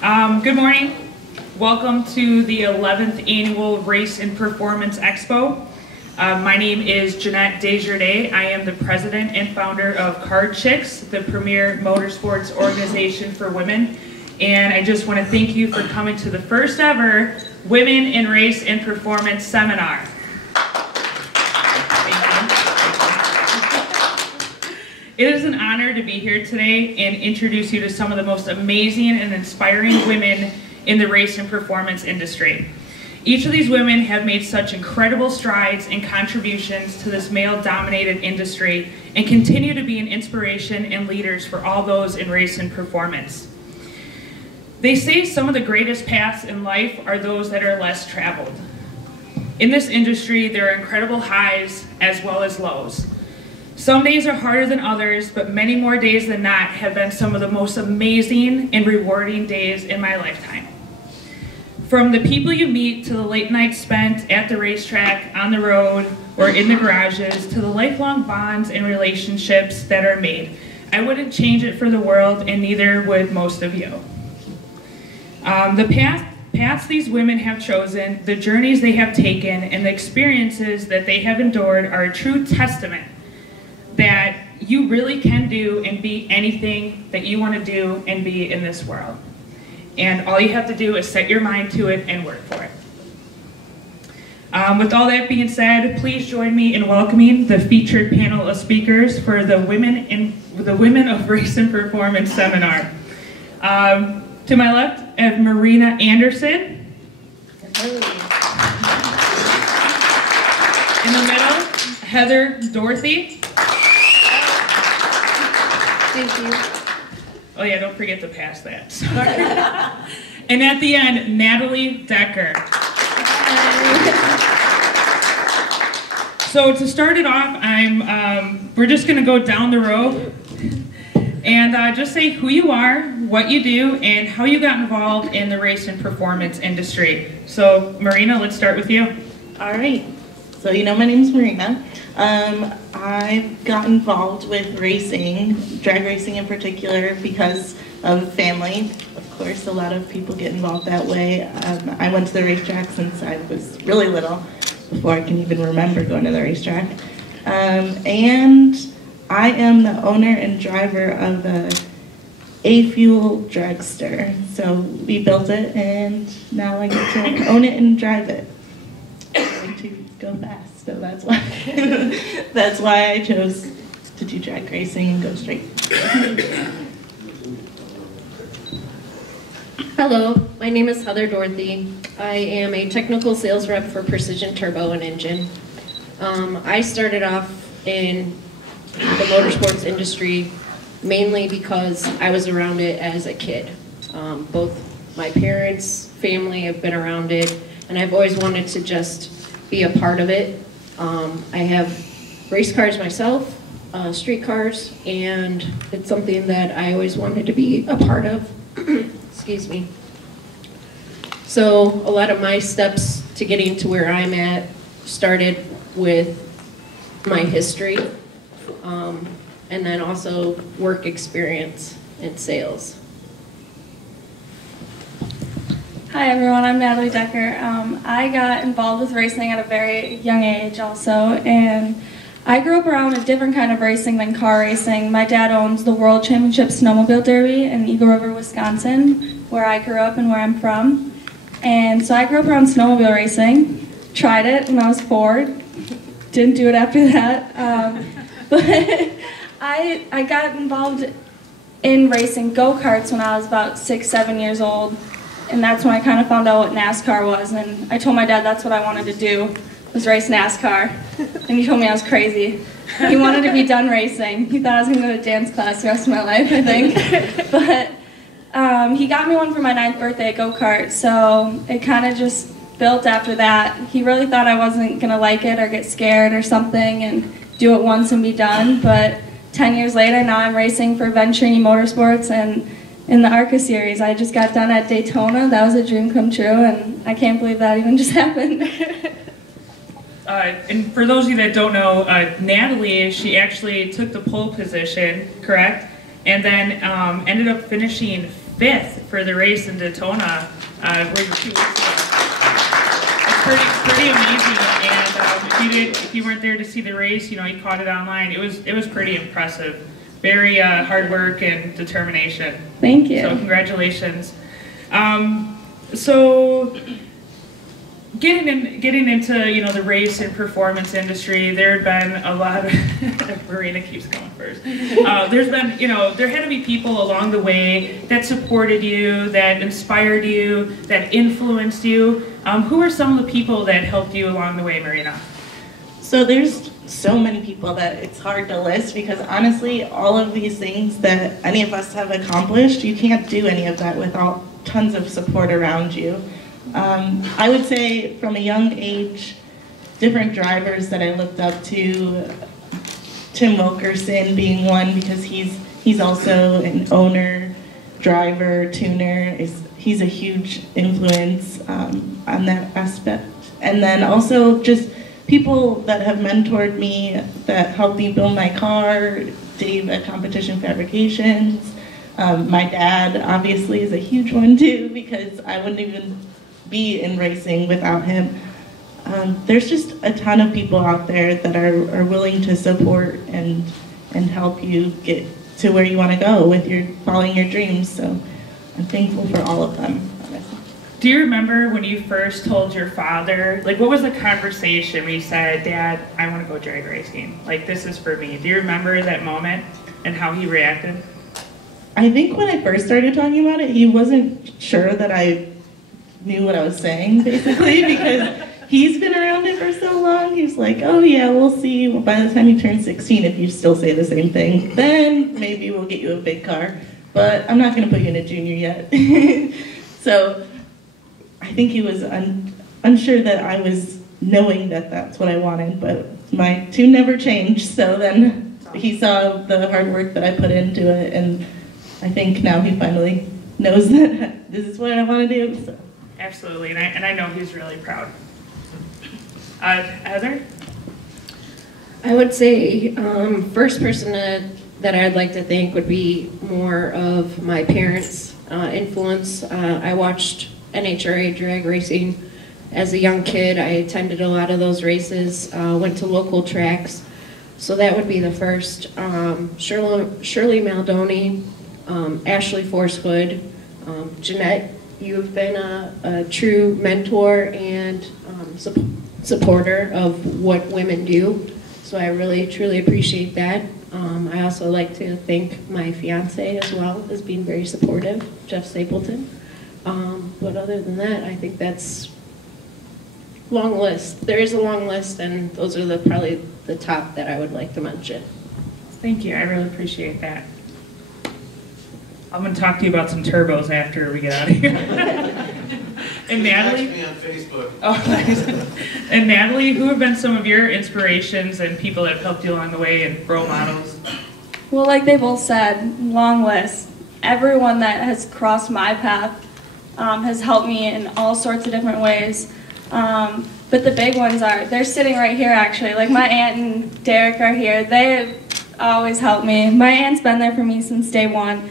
Good morning. Welcome to the 11th Annual Race and Performance Expo. My name is Jeanette Desjardins. I am the president and founder of Card Chicks, the premier motorsports organization for women. And I just want to thank you for coming to the first ever Women in Race and Performance Seminar. It is an honor to be here today and introduce you to some of the most amazing and inspiring women in the race and performance industry. Each of these women have made such incredible strides and contributions to this male-dominated industry and continue to be an inspiration and leaders for all those in race and performance. They say some of the greatest paths in life are those that are less traveled. In this industry, there are incredible highs as well as lows. Some days are harder than others, but many more days than not have been some of the most amazing and rewarding days in my lifetime. From the people you meet to the late nights spent at the racetrack, on the road, or in the garages, to the lifelong bonds and relationships that are made. I wouldn't change it for the world, and neither would most of you. The paths these women have chosen, the journeys they have taken, and the experiences that they have endured are a true testament that you really can do and be anything that you want to do and be in this world. And all you have to do is set your mind to it and work for it. With all that being said, please join me in welcoming the featured panel of speakers for the Women of Race and Performance Seminar. To my left, I have Marina Anderson. In the middle, Heather Dorothy. Thank you. Oh yeah, don't forget to pass that. Sorry. And at the end, Natalie Decker. So to start it off, we're just going to go down the row and just say who you are, what you do, and how you got involved in the race and performance industry. So Marina, let's start with you. All right. So my name's Marina. I got involved with racing, drag racing in particular, because of family. Of course, a lot of people get involved that way. I went to the racetrack since I was really little, before I can even remember going to the racetrack. And I am the owner and driver of the A-Fuel dragster. So we built it, and now I get to own it and drive it. I like to go fast, so that's why I chose to do drag racing and go straight. Hello, my name is Heather Dorothy. I am a technical sales rep for Precision Turbo and Engine. I started off in the motorsports industry mainly because I was around it as a kid. Both my parents, family have been around it, and I've always wanted to just be a part of it. I have race cars myself, street cars, and it's something that I always wanted to be a part of. Excuse me. So a lot of my steps to getting to where I'm at started with my history, and then also work experience in sales. Hi everyone, I'm Natalie Decker. I got involved with racing at a very young age also, and I grew up around a different kind of racing than car racing. My dad owns the World Championship Snowmobile Derby in Eagle River, Wisconsin, where I grew up and where I'm from. And so I grew up around snowmobile racing, tried it when I was 4, didn't do it after that. But I got involved in racing go-karts when I was about 6, 7 years old. And that's when I kind of found out what NASCAR was, and I told my dad that's what I wanted to do, was race NASCAR. And he told me I was crazy. He wanted to be done racing. He thought I was going to go to dance class the rest of my life, I think. But he got me one for my 9th birthday, go-kart, so it kind of just built after that. He really thought I wasn't going to like it or get scared or something and do it once and be done, but 10 years later, now I'm racing for Venturini Motorsports and in the ARCA series. I just got done at Daytona. That was a dream come true, and I can't believe that even just happened. And for those of you that don't know, Natalie, she actually took the pole position, correct? And then ended up finishing 5th for the race in Daytona, where 2 weeks ago. It's pretty amazing, and if you weren't there to see the race, you caught it online. It was pretty impressive. Very hard work and determination. Thank you. So congratulations. So getting into the race and performance industry, there had been a lot of Marina keeps going first. There's been there had to be people along the way that supported you, that inspired you, that influenced you. Who are some of the people that helped you along the way, Marina? So there's so many people that it's hard to list, because honestly, all of these things that any of us have accomplished, you can't do any of that without tons of support around you. I would say from a young age, different drivers that I looked up to, Tim Wilkerson being one, because he's also an owner, driver, tuner. He's a huge influence on that aspect. And then also just people that have mentored me, that helped me build my car, Dave at Competition Fabrications. My dad obviously is a huge one too, because I wouldn't even be in racing without him. There's just a ton of people out there that are willing to support and help you get to where you want to go with following your dreams. So I'm thankful for all of them. Do you remember when you first told your father, what was the conversation when you said, "Dad, I want to go drag racing. This is for me"? Do you remember that moment and how he reacted? I think when I first started talking about it, he wasn't sure that I knew what I was saying, basically, because he's been around it for so long. He's like, "Oh yeah, we'll see by the time you turn 16 if you still say the same thing. Then maybe we'll get you a big car, but I'm not going to put you in a junior yet." So I think he was unsure that I was knowing that that's what I wanted, but my tune never changed. So then he saw the hard work that I put into it, and I think now he finally knows that this is what I want to do. So. Absolutely, and I know he's really proud. Heather? I would say first person that I'd like to thank would be more of my parents' influence. I watched NHRA drag racing as a young kid. I attended a lot of those races, went to local tracks. So that would be the first. Shirley Maldoni, Ashley Forcewood, Jeanette, you've been a true mentor and supporter of what women do. So I really, truly appreciate that. I also like to thank my fiance as well as being very supportive, Jeff Stapleton. But other than that, I think that's long list. There is a long list, and those are probably the top that I would like to mention. Thank you. I really appreciate that. I'm going to talk to you about some turbos after we get out of here. And Natalie? Me on Facebook. Oh, nice. And Natalie, who have been some of your inspirations and people that have helped you along the way and role models? Well, like they both said, long list. Everyone that has crossed my path has helped me in all sorts of different ways. But the big ones they're sitting right here actually. Like my aunt and Derek are here. They have always helped me. My aunt's been there for me since day one.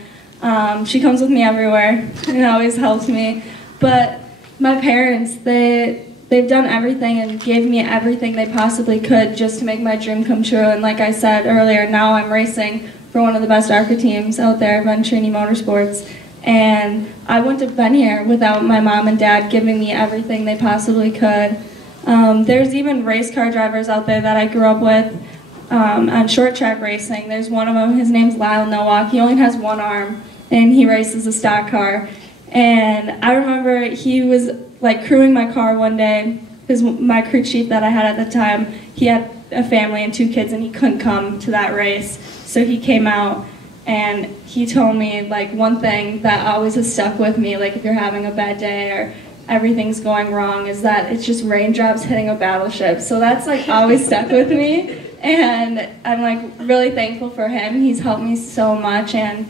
She comes with me everywhere and always helps me. But my parents, they've done everything and gave me everything they possibly could just to make my dream come true. And like I said earlier, now I'm racing for one of the best ARCA teams out there, Venturini Motorsports. And I wouldn't have been here without my mom and dad giving me everything they possibly could. There's even race car drivers out there that I grew up with on short track racing. There's one of them, his name's Lyle Nowak. He only has one arm and he races a stock car. And I remember he was like crewing my car one day because my crew chief that I had at the time, he had a family and 2 kids and he couldn't come to that race. So he came out and he told me like one thing that always has stuck with me, like if you're having a bad day or everything's going wrong, is that it's just raindrops hitting a battleship. So that's like always stuck with me. And I'm like really thankful for him. He's helped me so much, and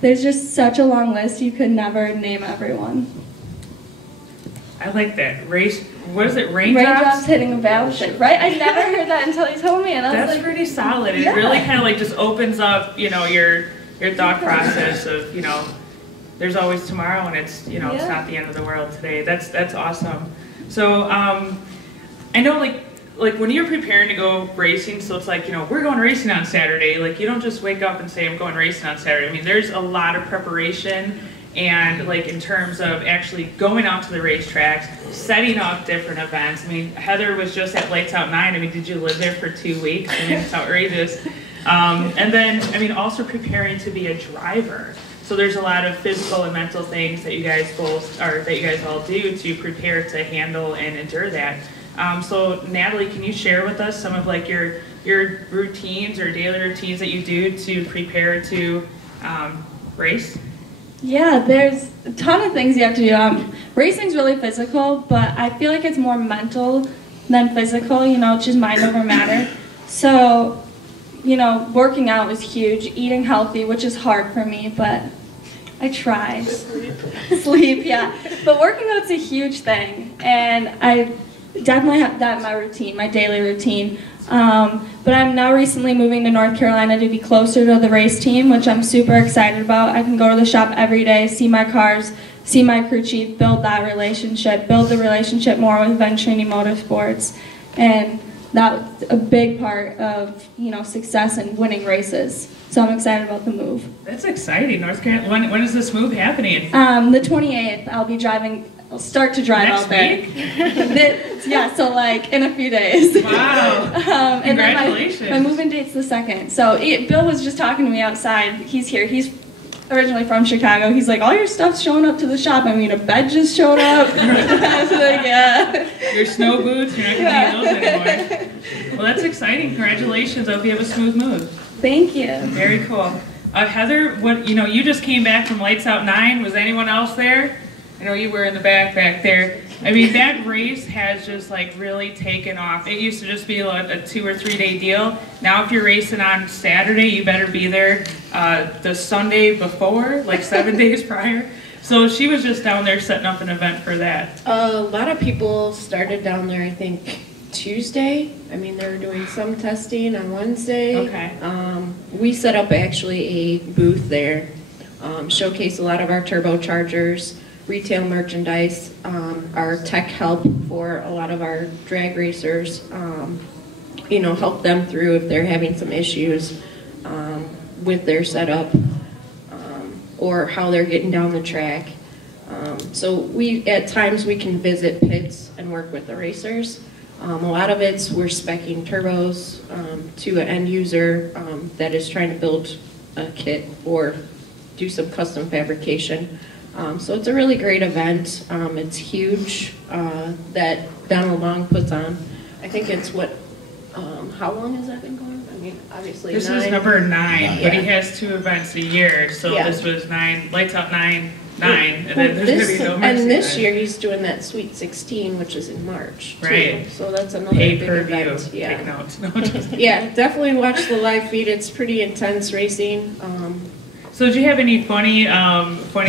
there's just such a long list, you could never name everyone. I like that. What is it, raindrops? Raindrops hitting a battleship, right? I never heard that until he told me, and I was That's like, pretty solid. It yeah. really kind of like just opens up, your thought process of, there's always tomorrow, and it's, you know, it's not the end of the world today. That's awesome. So I know, like when you're preparing to go racing, so it's like, you know, we're going racing on Saturday. Like, you don't just wake up and say, I'm going racing on Saturday. I mean, there's a lot of preparation, and like in terms of actually going out to the racetracks, setting up different events. I mean, Heather was just at Lights Out 9. I mean, did you live there for 2 weeks? I mean, it's outrageous. And then, I mean, also preparing to be a driver. So there's a lot of physical and mental things that you guys all do to prepare to handle and endure that. So Natalie, can you share with us some of like your routines or daily routines that you do to prepare to race? Yeah, there's a ton of things you have to do. Racing's really physical, but I feel like it's more mental than physical, you know, it's just mind over matter. So, you know, working out is huge, eating healthy, which is hard for me, but I try. Sleep, yeah. But working out's a huge thing, and I definitely have that in my routine, my daily routine. But I'm now recently moving to North Carolina to be closer to the race team, which I'm super excited about. I can go to the shop every day, see my cars, see my crew chief, build that relationship, build the relationship more with Venturini Motorsports. And that's a big part of, you know, success and winning races. So I'm excited about the move. That's exciting. North Carolina, when is this move happening? The 28th, I'll start to drive Next out there. week? Yeah, so like in a few days. Wow. And then Congratulations. my move-in date's the 2nd. So Bill was just talking to me outside. He's here. He's originally from Chicago. He's like, all your stuff's showing up to the shop. I mean, a bed just showed up. I was like, yeah. Your snow boots, you're not going to need those anymore. Well, that's exciting. Congratulations. I hope you have a smooth move. Thank you. Very cool. Heather, you just came back from Lights Out 9. Was anyone else there? I know you were in the back there. I mean, that race has just like really taken off. It used to just be like a 2 or 3 day deal. Now if you're racing on Saturday, you better be there the Sunday before, like 7 days prior. So she was just down there setting up an event for that. A lot of people started down there, I think, Tuesday. I mean, they were doing some testing on Wednesday. Okay. We set up actually a booth there, showcase a lot of our turbochargers, retail merchandise, our tech help for a lot of our drag racers, you know, help them through if they're having some issues with their setup or how they're getting down the track. So at times we can visit pits and work with the racers. A lot of it's we're speccing turbos to an end user that is trying to build a kit or do some custom fabrication. So it's a really great event. It's huge that Donald Long puts on. I think it's how long has that been going? I mean, obviously This 9. is number 9, but he Yeah. has 2 events a year. So Yeah. this was 9, Lights Out 9, and Well, then there's going to be no mercy. and this then. year he's doing that Sweet 16, which is in March. Too. Right. So that's another big Pay-per-view. event. Yeah. Take notes. No, just- Yeah, definitely watch the live feed. It's pretty intense racing. So did you have any funny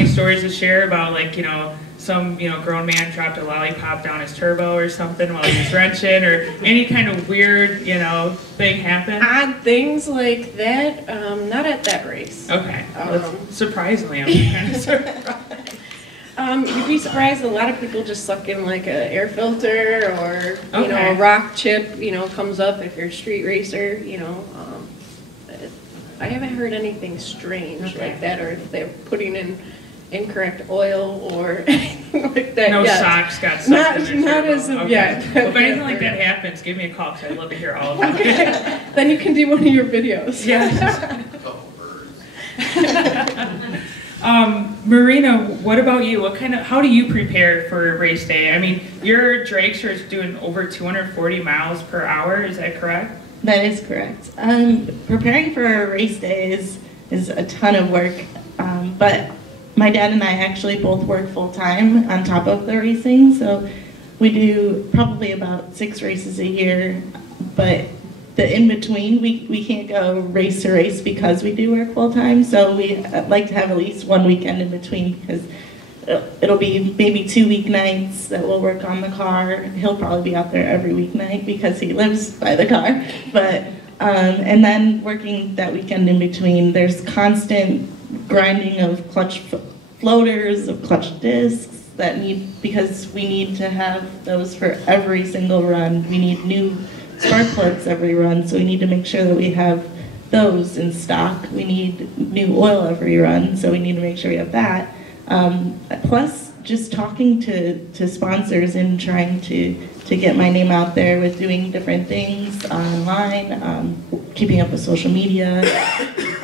stories to share about, like, you know, some, you know, grown man dropped a lollipop down his turbo or something while he was wrenching, or any kind of weird, you know, thing happen? Odd things like that, not at that race. Okay. Surprisingly, I'm kind of surprised. You'd be surprised, a lot of people just suck in like an air filter or, you know, Okay. a rock chip, you know, comes up if you're a street racer, you know. I haven't heard anything strange Okay. like that, or if they're putting in incorrect oil or anything like that. No yet. socks got sucked Not- in their not turbo. as of Okay. yet. Well, if anything like that happens, give me a call, because I'd love to hear all of it. Then you can do one of your videos. Yeah. Marina, what about you? How do you prepare for race day? I mean, your dragster is doing over 240 miles per hour, is that correct? That is correct. Preparing for a race day is a ton of work, but my dad and I actually both work full-time on top of the racing, so we do probably about 6 races a year, but the in-between, we can't go race to race because we do work full-time, so we like to have at least one weekend in between, because it'll be maybe 2 weeknights that we'll work on the car. He'll probably be out there every weeknight because he lives by the car. But and then working that weekend in between, there's constant grinding of clutch floaters, of clutch discs that because we need to have those for every single run. We need new spark plugs every run, so we need to make sure that we have those in stock. We need new oil every run, so we need to make sure we have that. Plus, just talking to sponsors and trying to get my name out there with doing different things online, keeping up with social media,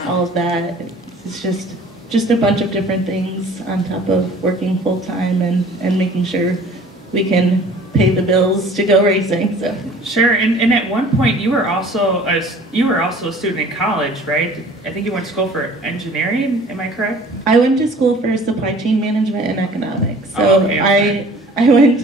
all of that. It's just a bunch of different things on top of working full time and making sure we can pay the bills to go racing. So Sure, and at one point you were also a student in college, right? I think you went to school for engineering. Am I correct? I went to school for supply chain management and economics. So Oh, okay. I went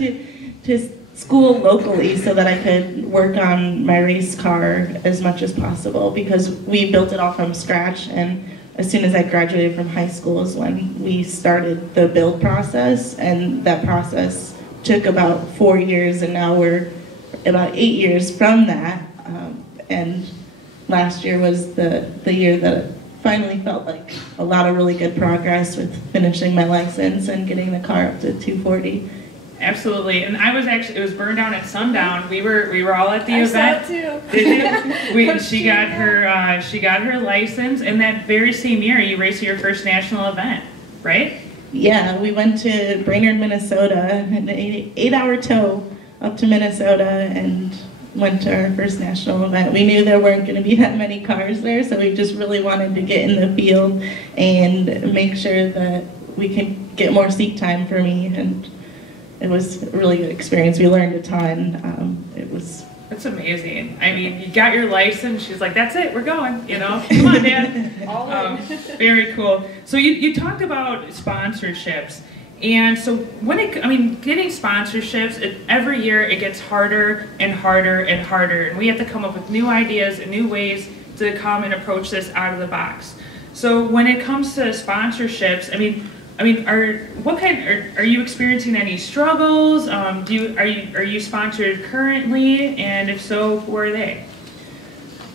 to school locally so that I could work on my race car as much as possible because we built it all from scratch. And as soon as I graduated from high school is when we started the build process, and that process took about 4 years, and now we're about 8 years from that. And last year was the year that finally felt like a lot of really good progress with finishing my license and getting the car up to 240. Absolutely, and it was Burn Down at Sundown. We were all at the I event. saw it too. Did you? She got her license, and that very same year you raced your first national event, right? Yeah, we went to Brainerd, Minnesota, an 8-hour tow up to Minnesota and went to our first national event. We knew there weren't going to be that many cars there, so we just really wanted to get in the field and make sure that we could get more seat time for me, and it was a really good experience. We learned a ton. That's amazing. I mean, you got your license. She's like, "That's it. We're going." You know, come on, Dad. All in. Very cool. So you talked about sponsorships, and so getting sponsorships every year it gets harder and harder and harder, and we have to come up with new ideas and new ways to come and approach this out of the box. So when it comes to sponsorships, are you experiencing any struggles? Are you sponsored currently, and if so, who are they?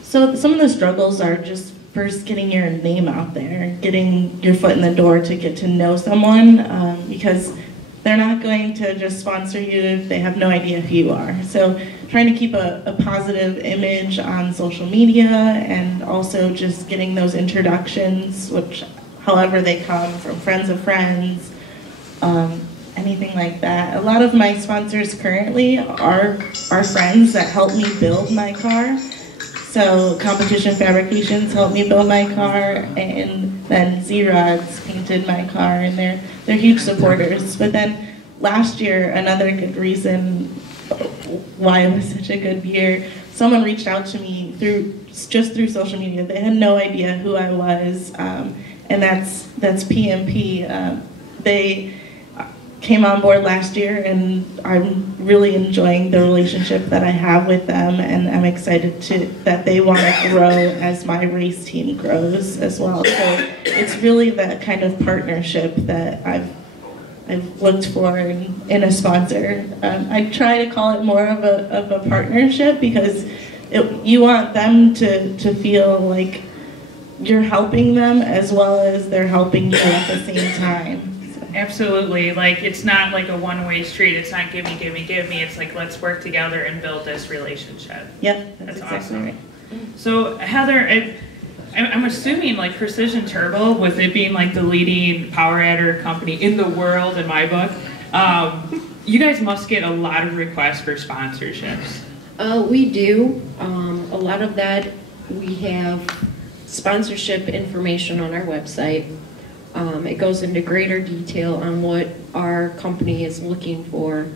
So some of the struggles are just first getting your name out there, getting your foot in the door to get to know someone, because they're not going to just sponsor you if they have no idea who you are. So trying to keep a positive image on social media, and also just getting those introductions, which however they come, from friends of friends, anything like that. A lot of my sponsors currently are friends that help me build my car. So Competition Fabrications helped me build my car, and then Z-Rods painted my car, and they're huge supporters. But then last year, another good reason why it was such a good year, someone reached out to me just through social media. They had no idea who I was. And that's PMP. They came on board last year, and I'm really enjoying the relationship that I have with them, and I'm excited that they want to grow as my race team grows as well. So it's really that kind of partnership that I've looked for in a sponsor. I try to call it more of a partnership, because you want them to feel like you're helping them as well as they're helping you at the same time. So. Absolutely. Like, it's not like a one-way street. It's not give me, give me, give me. It's like, let's work together and build this relationship. Yep, That's exactly awesome. right. So Heather, I'm assuming like Precision Turbo, with it being like the leading power adder company in the world in my book, you guys must get a lot of requests for sponsorships. We do. A lot of that, we have sponsorship information on our website. It goes into greater detail on what our company is looking for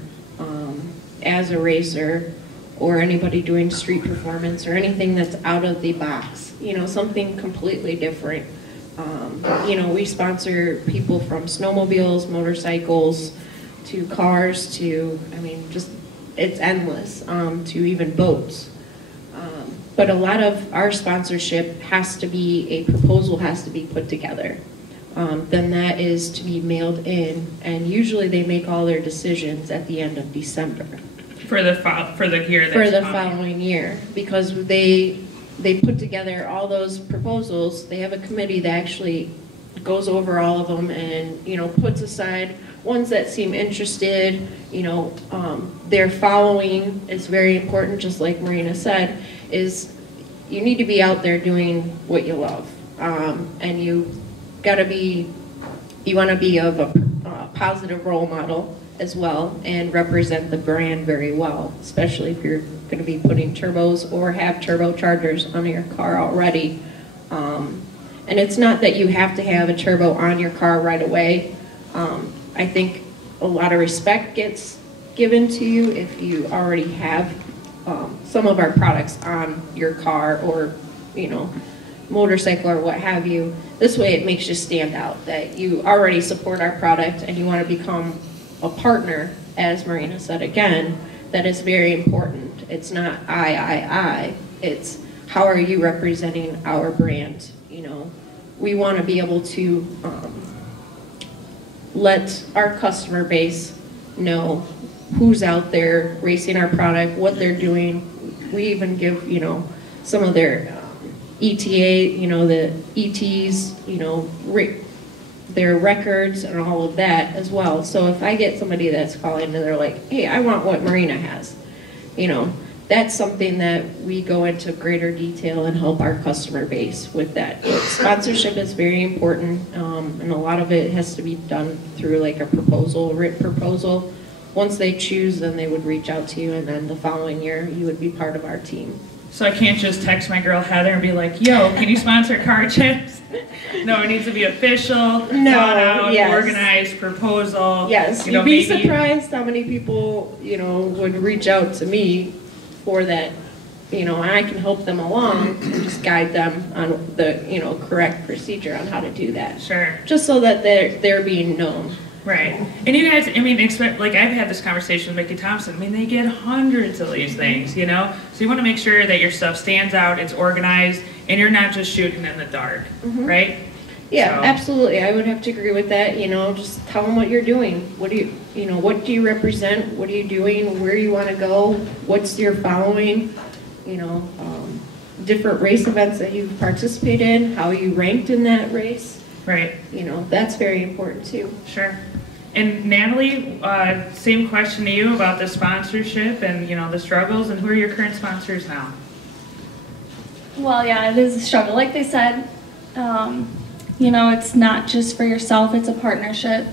as a racer, or anybody doing street performance, or anything that's out of the box, something completely different. We sponsor people from snowmobiles, motorcycles, to cars, to, it's endless, to even boats. But a lot of our sponsorship a proposal has to be put together. Then that is to be mailed in, and usually they make all their decisions at the end of December. For the year that's For the coming. following year, because they put together all those proposals. They have a committee that actually goes over all of them and, you know, puts aside ones that seem interested. You know, their following is very important, just like Marina said, is you need to be out there doing what you love. And you want to be of a positive role model as well and represent the brand very well, especially if you're going to be putting turbos or have turbochargers on your car already. And it's not that you have to have a turbo on your car right away. I think a lot of respect gets given to you if you already have some of our products on your car or, you know, motorcycle or what have you. This way it makes you stand out, that you already support our product and you want to become a partner, as Marina said again. That is very important. It's not I. It's how are you representing our brand? You know, we want to be able to let our customer base know who's out there racing our product, what they're doing. We even give, you know, some of their ETA, you know, the ETs, you know, their records and all of that as well. So if I get somebody that's calling and they're like, hey, I want what Marina has, you know, that's something that we go into greater detail and help our customer base with that. Sponsorship is very important, and a lot of it has to be done through like a proposal, written proposal. Once they choose, then they would reach out to you, and then the following year you would be part of our team. So I can't just text my girl Heather and be like, yo, can you sponsor Car Chips? No, it needs to be official, thought out, yes. Organized, proposal. Yes, you know, you'd be maybe surprised how many people, you know, would reach out to me for that, you know, and I can help them along and just guide them on the, you know, correct procedure on how to do that. Sure. Just so that they're being known. Right. And you guys, I mean, like I've had this conversation with Mickey Thompson. I mean, they get hundreds of these things, you know? So you want to make sure that your stuff stands out, it's organized, and you're not just shooting in the dark, right? Yeah, So- absolutely. I would have to agree with that. You know, just tell them what you're doing. What do you represent? What are you doing? Where you want to go? What's your following? You know, different race events that you've participated in, how you ranked in that race. Right. You know, that's very important too. Sure. And Natalie, same question to you about the sponsorship and, you know, the struggles, and who are your current sponsors now? Well, yeah, it is a struggle. Like they said, you know, it's not just for yourself, it's a partnership.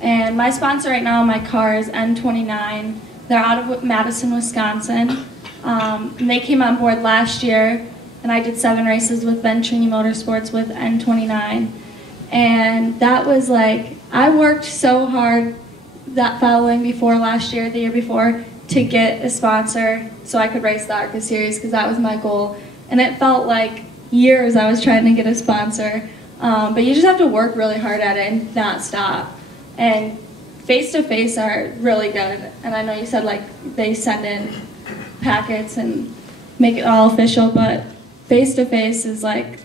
And my sponsor right now in my car is N29. They're out of Madison, Wisconsin. And they came on board last year, and I did 7 races with Venturini Motorsports with N29. And that was like, I worked so hard that following before last year, the year before, to get a sponsor so I could race the ARCA series, because that was my goal. And it felt like years I was trying to get a sponsor. But you just have to work really hard at it and not stop. And face-to-face are really good. And I know you said like they send in packets and make it all official, but face-to-face is like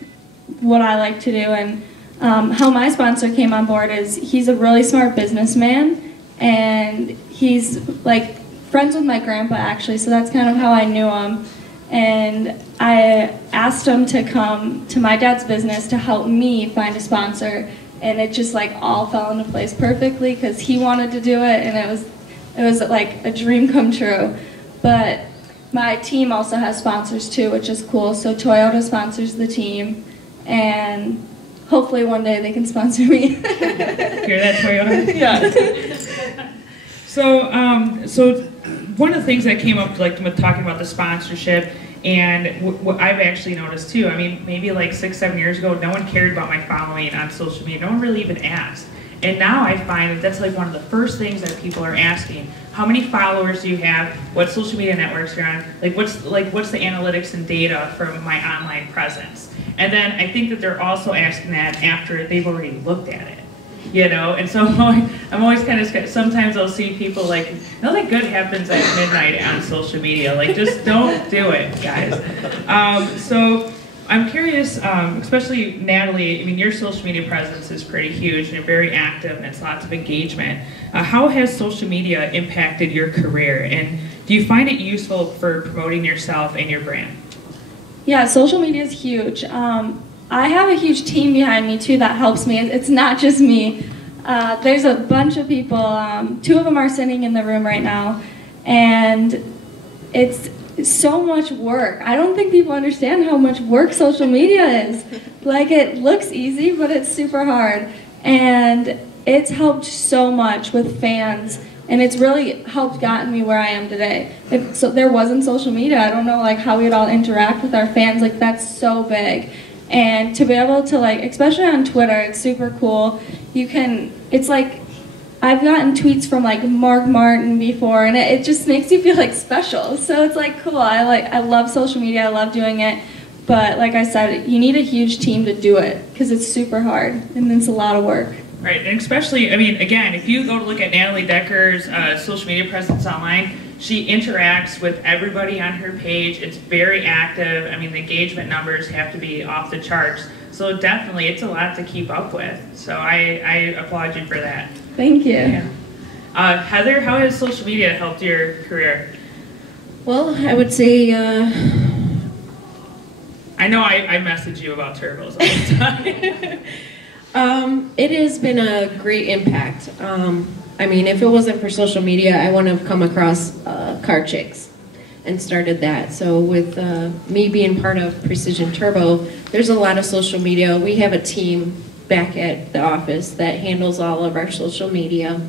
what I like to do. And how my sponsor came on board is he's a really smart businessman, and he's like friends with my grandpa actually, so that's kind of how I knew him. And I asked him to come to my dad's business to help me find a sponsor, and it just like all fell into place perfectly because he wanted to do it, and it was like a dream come true. But my team also has sponsors too, which is cool. So Toyota sponsors the team, and hopefully one day they can sponsor me. Hear that, Toyota? Yeah. So one of the things that came up, like with talking about the sponsorship, and what I've actually noticed too, I mean, maybe like 6-7 years ago, no one cared about my following on social media. No one really even asked. And now I find that that's like one of the first things that people are asking. How many followers do you have? What social media networks you're on? What's the analytics and data from my online presence? And then I think that they're also asking that after they've already looked at it. You know, and so I'm always kind of scared. Sometimes I'll see people like, nothing good happens at midnight on social media. Like, just don't do it, guys. So I'm curious, especially Natalie, I mean, your social media presence is pretty huge, and you're very active, and it's lots of engagement. How has social media impacted your career, and do you find it useful for promoting yourself and your brand? Yeah, social media is huge. I have a huge team behind me too that helps me. It's not just me. There's a bunch of people. 2 of them are sitting in the room right now, and it's so much work. I don't think people understand how much work social media is. Like, it looks easy, but it's super hard. And it's helped so much with fans, and it's really helped gotten me where I am today. If there wasn't social media, I don't know like how we'd all interact with our fans. Like, that's so big. And to be able to, like, especially on Twitter, it's super cool. It's like, I've gotten tweets from like Mark Martin before, and it just makes you feel like special. So it's like cool. I love social media. I love doing it. But like I said, you need a huge team to do it because it's super hard and it's a lot of work. Right, and especially, I mean, again, if you go to look at Natalie Decker's social media presence online, she interacts with everybody on her page. It's very active. I mean, the engagement numbers have to be off the charts. So definitely, it's a lot to keep up with. So I applaud you for that. Thank you. Yeah. Heather, how has social media helped your career? Well, I would say I know I message you about turbos all the time. it has been a great impact. I mean, if it wasn't for social media, I wouldn't have come across Car Chicks and started that. So with me being part of Precision Turbo, there's a lot of social media. We have a team back at the office that handles all of our social media.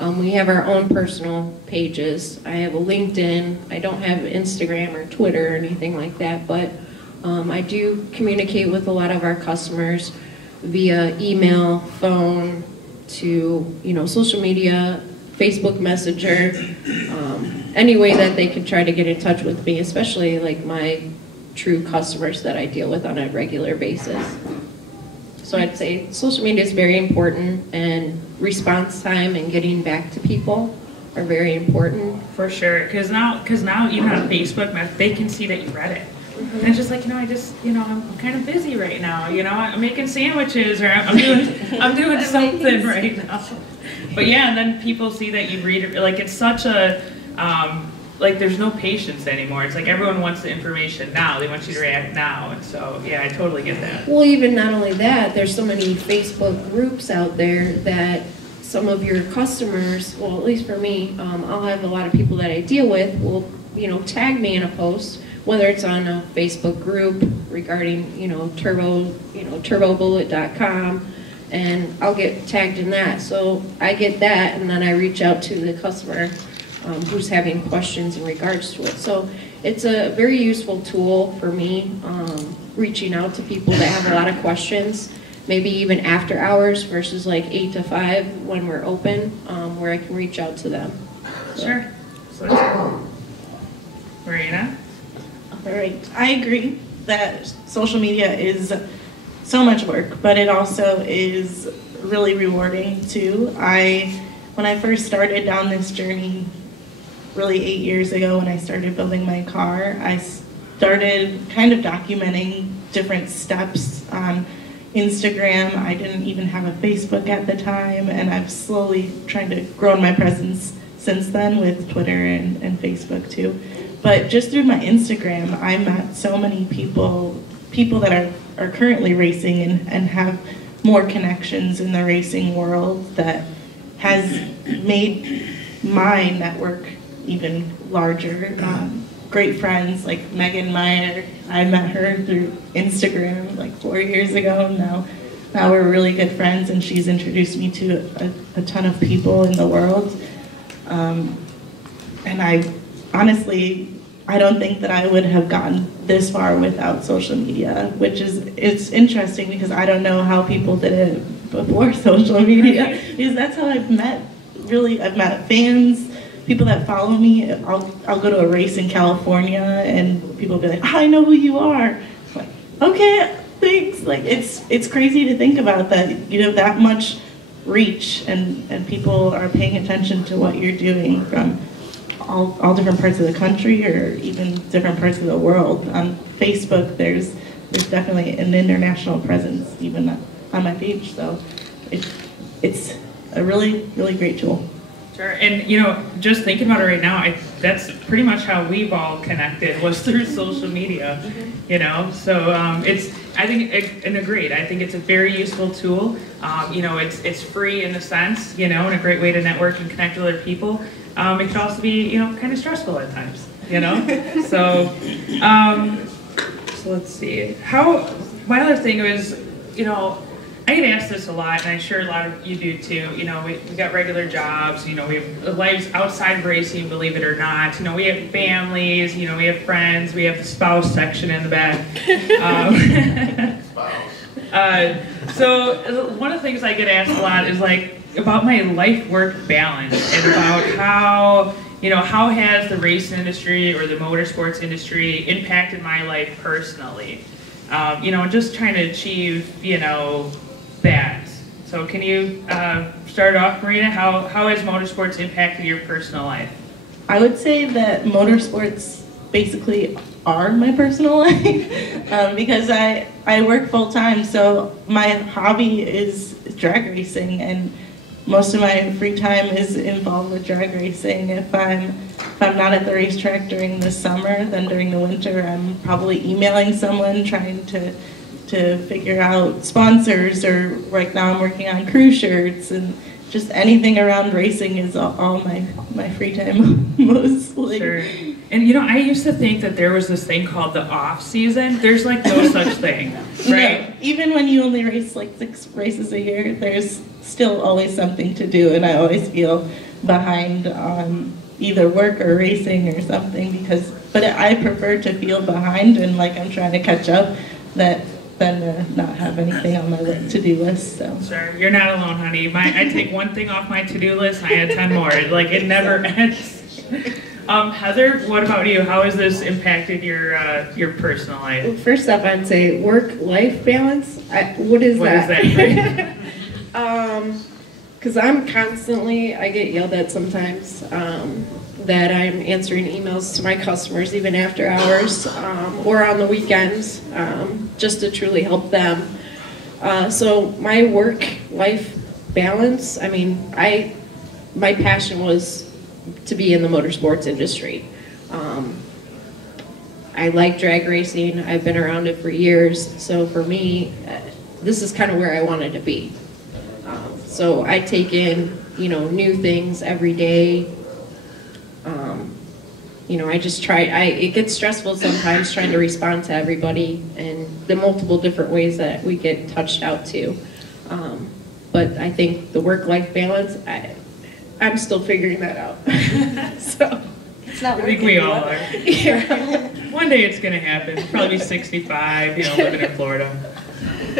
We have our own personal pages. I have a LinkedIn. I don't have Instagram or Twitter or anything like that, but I do communicate with a lot of our customers via email, phone, to social media, Facebook Messenger, any way that they can try to get in touch with me, especially like my true customers that I deal with on a regular basis. So I'd say social media is very important, and response time and getting back to people are very important. For sure, because now even on Facebook, they can see that you read it. And it's just like, I'm kind of busy right now, I'm making sandwiches, or I'm doing something right now. But yeah, and then people see that you read it, like it's such a, like there's no patience anymore. It's like everyone wants the information now. They want you to react now. And so, yeah, I totally get that. Well, even not only that, there's so many Facebook groups out there that some of your customers, well, at least for me, I'll have a lot of people that I deal with will, tag me in a post, whether it's on a Facebook group regarding, turbobullet.com, and I'll get tagged in that. So I get that, and then I reach out to the customer who's having questions in regards to it. So it's a very useful tool for me, reaching out to people that have a lot of questions, maybe even after hours versus like 8 to 5 when we're open, where I can reach out to them. Sure. So that's cool. Marina? All right, I agree that social media is so much work, but it also is really rewarding too. When I first started down this journey, really 8 years ago when I started building my car, I started kind of documenting different steps on Instagram. I didn't even have a Facebook at the time, and I've slowly tried to grow my presence since then with Twitter and Facebook too. But just through my Instagram, I met so many people that are currently racing and have more connections in the racing world that has made my network even larger. Great friends like Megan Meyer, I met her through Instagram like 4 years ago. Now we're really good friends, and she's introduced me to a ton of people in the world. And I don't think that I would have gotten this far without social media, it's interesting because I don't know how people did it before social media, because that's how I've met fans, people that follow me. I'll go to a race in California and people will be like, oh, I know who you are. I'm like, okay, thanks. Like it's crazy to think about that, that much reach and people are paying attention to what you're doing from all different parts of the country or even different parts of the world. On Facebook, there's definitely an international presence even on my page. So it's a really, really great tool. Sure, and just thinking about it right now, that's pretty much how we've all connected, was through social media. So I think, and agreed, I think it's a very useful tool. You know, it's free in a sense, you know, and a great way to network and connect with other people. It could also be, you know, kind of stressful at times, you know? So let's see. My other thing was, you know, I get asked this a lot, and I'm sure a lot of you do too. You know, we got regular jobs, you know, we have lives outside of racing, believe it or not. You know, we have families, you know, we have friends, we have the spouse section in the back. So one of the things I get asked a lot is like about my life-work balance and about how, you know, how has the racing industry or the motorsports industry impacted my life personally? You know, just trying to achieve, you know, that. So can you start off, Marina? How has motorsports impacted your personal life? I would say that motorsports basically are my personal life because I work full time, so my hobby is drag racing, and most of my free time is involved with drag racing. If I'm not at the racetrack during the summer, then during the winter I'm probably emailing someone trying to figure out sponsors, or right now I'm working on crew shirts, and just anything around racing is all my free time mostly. Sure. And you know, I used to think that there was this thing called the off season. There's like no such thing, right? No, even when you only race like 6 races a year, there's still always something to do, and I always feel behind on either work or racing or something but I prefer to feel behind and like I'm trying to catch up than not have anything on my to-do list. So. Sure, you're not alone, honey. I take one thing off my to-do list, I add 10 more. Like it never ends. Heather, what about you? How has this impacted your personal life? Well, first off, I'd say work-life balance. What is that? What is that? Because I get yelled at sometimes that I'm answering emails to my customers even after hours or on the weekends just to truly help them. So my work-life balance, I mean, my passion was to be in the motorsports industry. I like drag racing. I've been around it for years. So for me, this is kind of where I wanted to be. So I take in, you know, new things every day. You know, I just try, it gets stressful sometimes trying to respond to everybody and the multiple different ways that we get touched out to. But I think the work-life balance, I'm still figuring that out. So it's not I think we all are. yeah. One day it's going to happen. Probably 65, you know, living in Florida.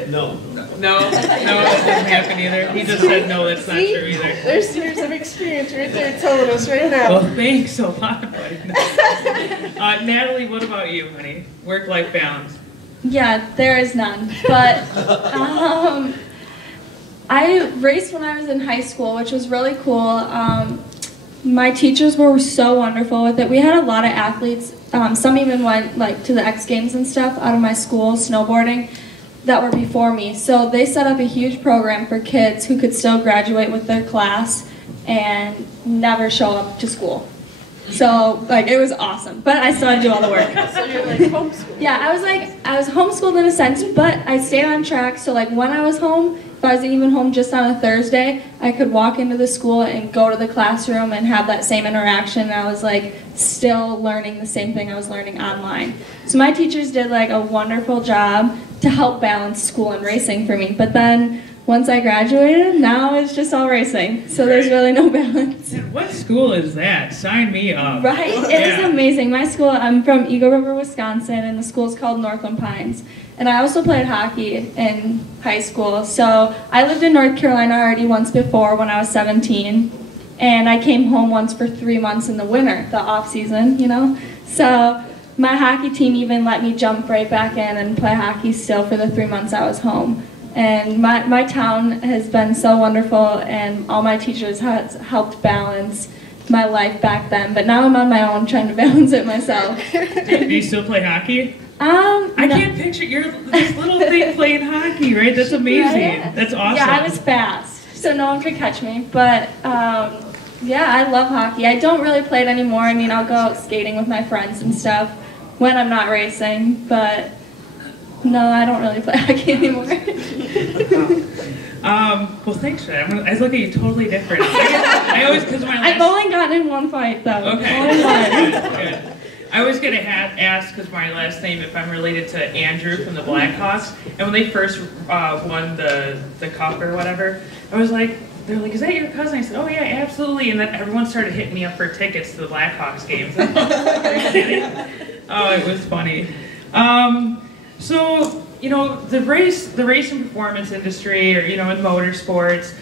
No. No, that doesn't happen either. He just said no, that's not true either. There's years of experience right there telling us right now. Well, thanks a lot, buddy. Natalie, what about you, honey? Work-life balance. Yeah, there is none. But I raced when I was in high school, which was really cool. My teachers were so wonderful with it. We had a lot of athletes. Some even went like to the X Games and stuff out of my school, snowboarding, that were before me. So they set up a huge program for kids who could still graduate with their class and never show up to school. So like it was awesome, but I still had to do all the work. So you're like homeschooled. Yeah, I was homeschooled in a sense, but I stayed on track. So like when I was home, if I was even home just on a Thursday, I could walk into the school and go to the classroom and have that same interaction. And I was like still learning the same thing I was learning online. So my teachers did like a wonderful job to help balance school and racing for me. But then once I graduated, now it's just all racing. So there's really no balance. What school is that? Sign me up. Right? It is amazing. My school, I'm from Eagle River, Wisconsin, and the school's called Northland Pines. And I also played hockey in high school. So I lived in North Carolina already once before when I was 17. And I came home once for 3 months in the winter, the off season, you know. So my hockey team even let me jump right back in and play hockey still for the 3 months I was home. And my town has been so wonderful, and all my teachers has helped balance my life back then. But now I'm on my own trying to balance it myself. Do you still play hockey? I can't picture this little thing playing hockey, right? That's amazing. Yeah. That's awesome. Yeah, I was fast, so no one could catch me. But yeah, I love hockey. I don't really play it anymore. I mean, I'll go out skating with my friends and stuff when I'm not racing. But No, I don't really play hockey anymore. Well, thanks for that. I look at you totally different. I always, because my last... I've only gotten in one fight though. Okay. Only one. Good. I was going to ask, because my last name, if I'm related to Andrew from the Blackhawks. And when they first won the cup or whatever, I was like, they're like, is that your cousin? I said, oh yeah, absolutely. And then everyone started hitting me up for tickets to the Blackhawks games. Oh, it was funny. So, you know, the race and performance industry, or, you know, in motorsports,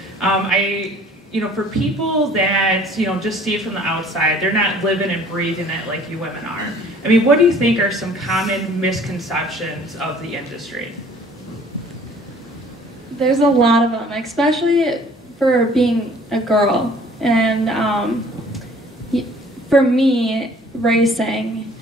you know, for people that, you know, just see it from the outside, they're not living and breathing it like you women are. I mean, what do you think are some common misconceptions of the industry? There's a lot of them, especially for being a girl. And for me, racing,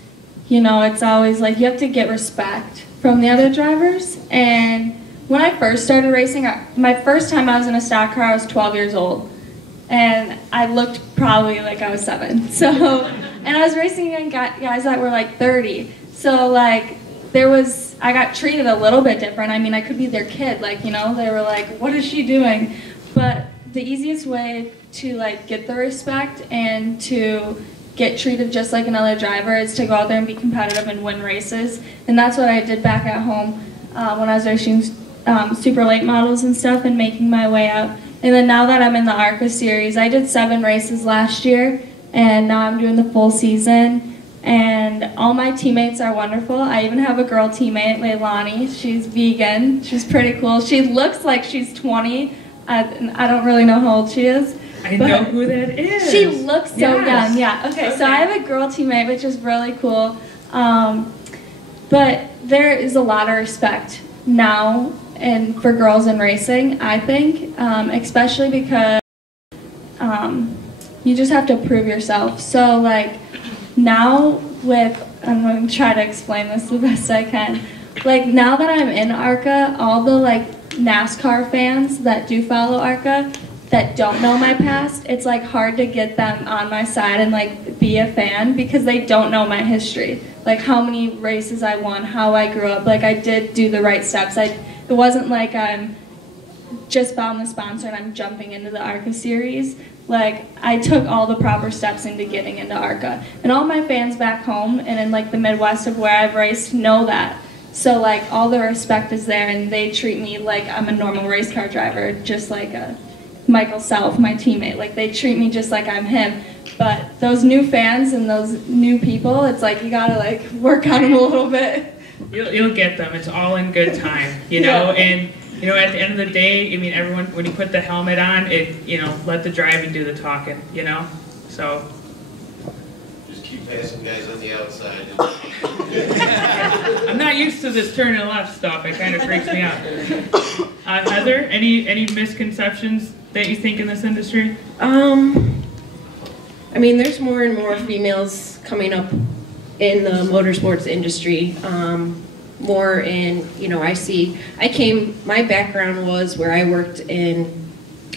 you know, it's always like you have to get respect from the other drivers. And when I first started racing, my first time I was in a stock car, I was 12 years old. And I looked probably like I was 7. So, and I was racing against guys that were like 30. So like, I got treated a little bit different. I mean, I could be their kid, like, you know, they were like, what is she doing? But the easiest way to like get the respect and to get treated just like another driver is to go out there and be competitive and win races. And that's what I did back at home when I was racing super late models and stuff and making my way up. And then now that I'm in the ARCA series, I did 7 races last year, and now I'm doing the full season. And all my teammates are wonderful. I even have a girl teammate, Leilani. She's vegan. She's pretty cool. She looks like she's 20. I don't really know how old she is. I know who that is. She looks so Yes. young, yeah. Okay, so I have a girl teammate, which is really cool. But there is a lot of respect now and for girls in racing, I think, especially because you just have to prove yourself. So like now I'm going to try to explain this the best I can. Like now that I'm in ARCA, all the like NASCAR fans that do follow ARCA that don't know my past, it's like hard to get them on my side and like be a fan because they don't know my history. Like how many races I won, how I grew up, like I did do the right steps. It wasn't like I'm just found the sponsor and I'm jumping into the ARCA series. Like I took all the proper steps into getting into ARCA. And all my fans back home and in like the Midwest of where I've raced know that. So like all the respect is there and they treat me like I'm a normal race car driver, just like Michael Self, my teammate. Like they treat me just like I'm him. But those new fans and those new people, it's like you gotta like work on them a little bit. You'll get them. It's all in good time, you know. Yeah. And you know, at the end of the day, I mean, everyone when you put the helmet on, you know, let the driving do the talking, you know. So just keep passing guys on the outside. I'm not used to this turn and left stuff. It kind of freaks me out. Heather, any misconceptions that you think in this industry? I mean, there's more and more females coming up in the motorsports industry. More in, you know, my background was where I worked in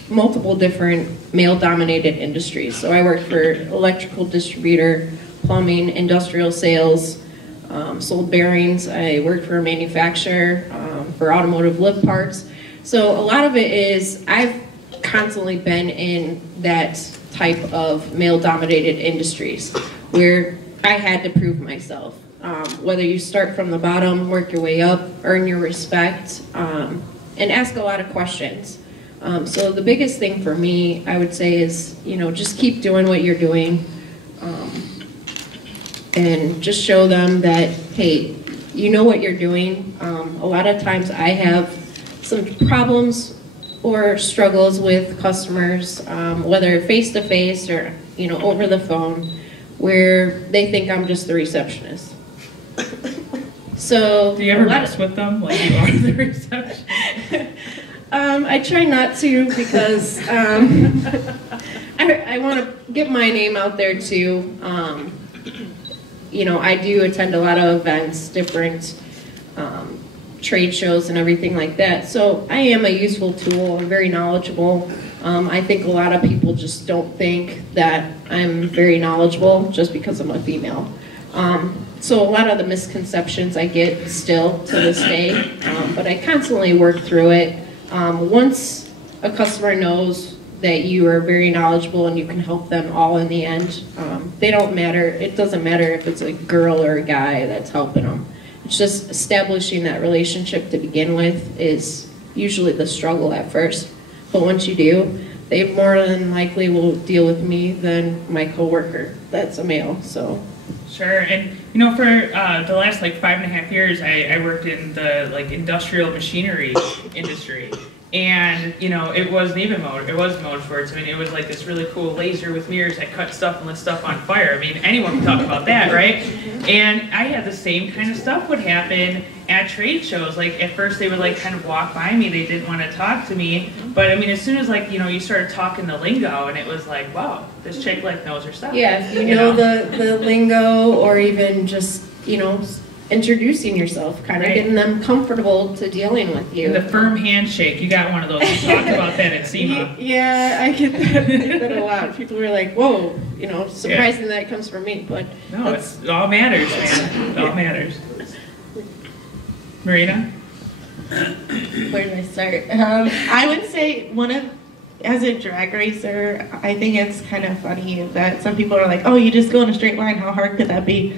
multiple different male-dominated industries. So I worked for electrical distributor, plumbing, industrial sales, sold bearings. I worked for a manufacturer for automotive lip parts. So a lot of it is, I've constantly been in that type of male-dominated industries where I had to prove myself. Whether you start from the bottom, work your way up, earn your respect, and ask a lot of questions. So the biggest thing for me, I would say, is, you know, just keep doing what you're doing, and just show them that, hey, you know what you're doing. A lot of times I have some problems or struggles with customers, whether face-to-face or, you know, over the phone, where they think I'm just the receptionist. So do you ever mess with them like you are the receptionist? I try not to because I want to get my name out there too. You know, I do attend a lot of events, different trade shows and everything like that. So I am a useful tool. I'm very knowledgeable. I think a lot of people just don't think that I'm very knowledgeable just because I'm a female. So a lot of the misconceptions I get still to this day, but I constantly work through it. Once a customer knows that you are very knowledgeable and you can help them all in the end, they don't matter. It doesn't matter if it's a girl or a guy that's helping them. It's just establishing that relationship to begin with is usually the struggle at first. But once you do, they more than likely will deal with me than my coworker that's a male. So. Sure, and you know, for the last like 5.5 years, I worked in the like industrial machinery industry, and you know, it wasn't even mode. It was motorsports. I mean, it was like this really cool laser with mirrors that cut stuff and lit stuff on fire. I mean, anyone can talk about that, right? And I had the same kind of stuff would happen at trade shows. Like at first, they would like kind of walk by me. They didn't want to talk to me, but I mean, as soon as like you know, you started talking the lingo, and it was like, wow, this chick like knows her stuff. Yeah, if you know the lingo, or even just, you know, introducing yourself, kind of Right. getting them comfortable to dealing with you. And the firm handshake, you got one of those. We talked about that at SEMA. Yeah, I get that a lot. People are like, whoa, you know, surprising that it comes from me, but No, it all matters, man. It all matters. Marina? Where do I start? I would say as a drag racer, I think it's kind of funny that some people are like, oh, you just go in a straight line, how hard could that be?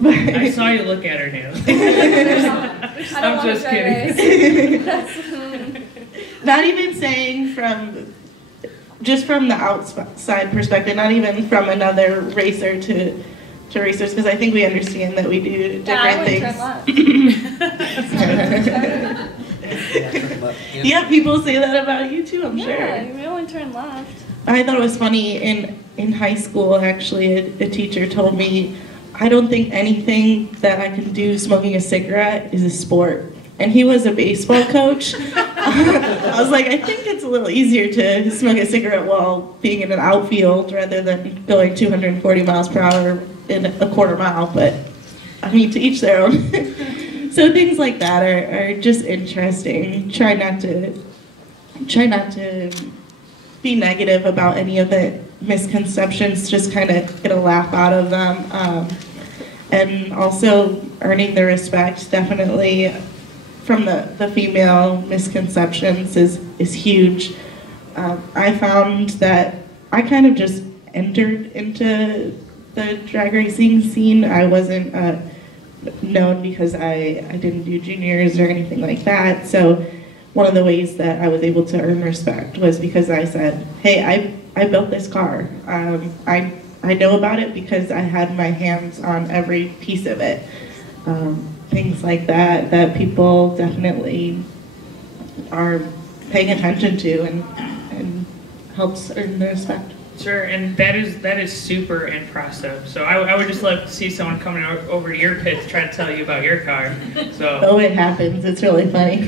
But I saw you look at her, Neil. I'm just kidding. not even saying from the outside perspective, not even from another racer to racers, because I think we understand that we do different things. Yeah, people say that about you too, I'm sure. Yeah, we only turn left. I thought it was funny in high school, actually, a teacher told me, I don't think anything that I can do smoking a cigarette is a sport. And he was a baseball coach. I was like, I think it's a little easier to smoke a cigarette while being in an outfield rather than going 240 miles per hour in a quarter mile, but I mean, to each their own. So things like that are just interesting. Try not to be negative about any of the misconceptions, just kind of get a laugh out of them. And also earning the respect, definitely, from the female misconceptions is huge. I found that I kind of just entered into the drag racing scene. I wasn't known because I didn't do juniors or anything like that. So one of the ways that I was able to earn respect was because I said, hey, I built this car. I know about it because I had my hands on every piece of it. Things like that people definitely are paying attention to and helps earn the respect. Sure, and that is super impressive. So I would just love to see someone coming over to your pit to try to tell you about your car. So. Oh, it happens. It's really funny.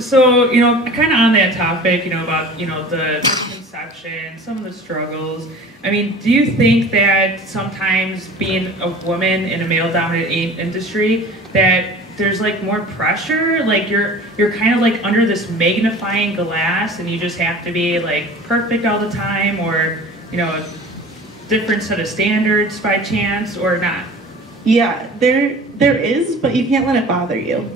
So, you know, kind of on that topic, you know, about, you know, the misconception, some of the struggles. I mean, do you think that sometimes being a woman in a male-dominated industry, that there's like more pressure? Like you're kind of like under this magnifying glass and you just have to be like perfect all the time, or, you know, a different set of standards by chance, or not? Yeah, there is, but you can't let it bother you.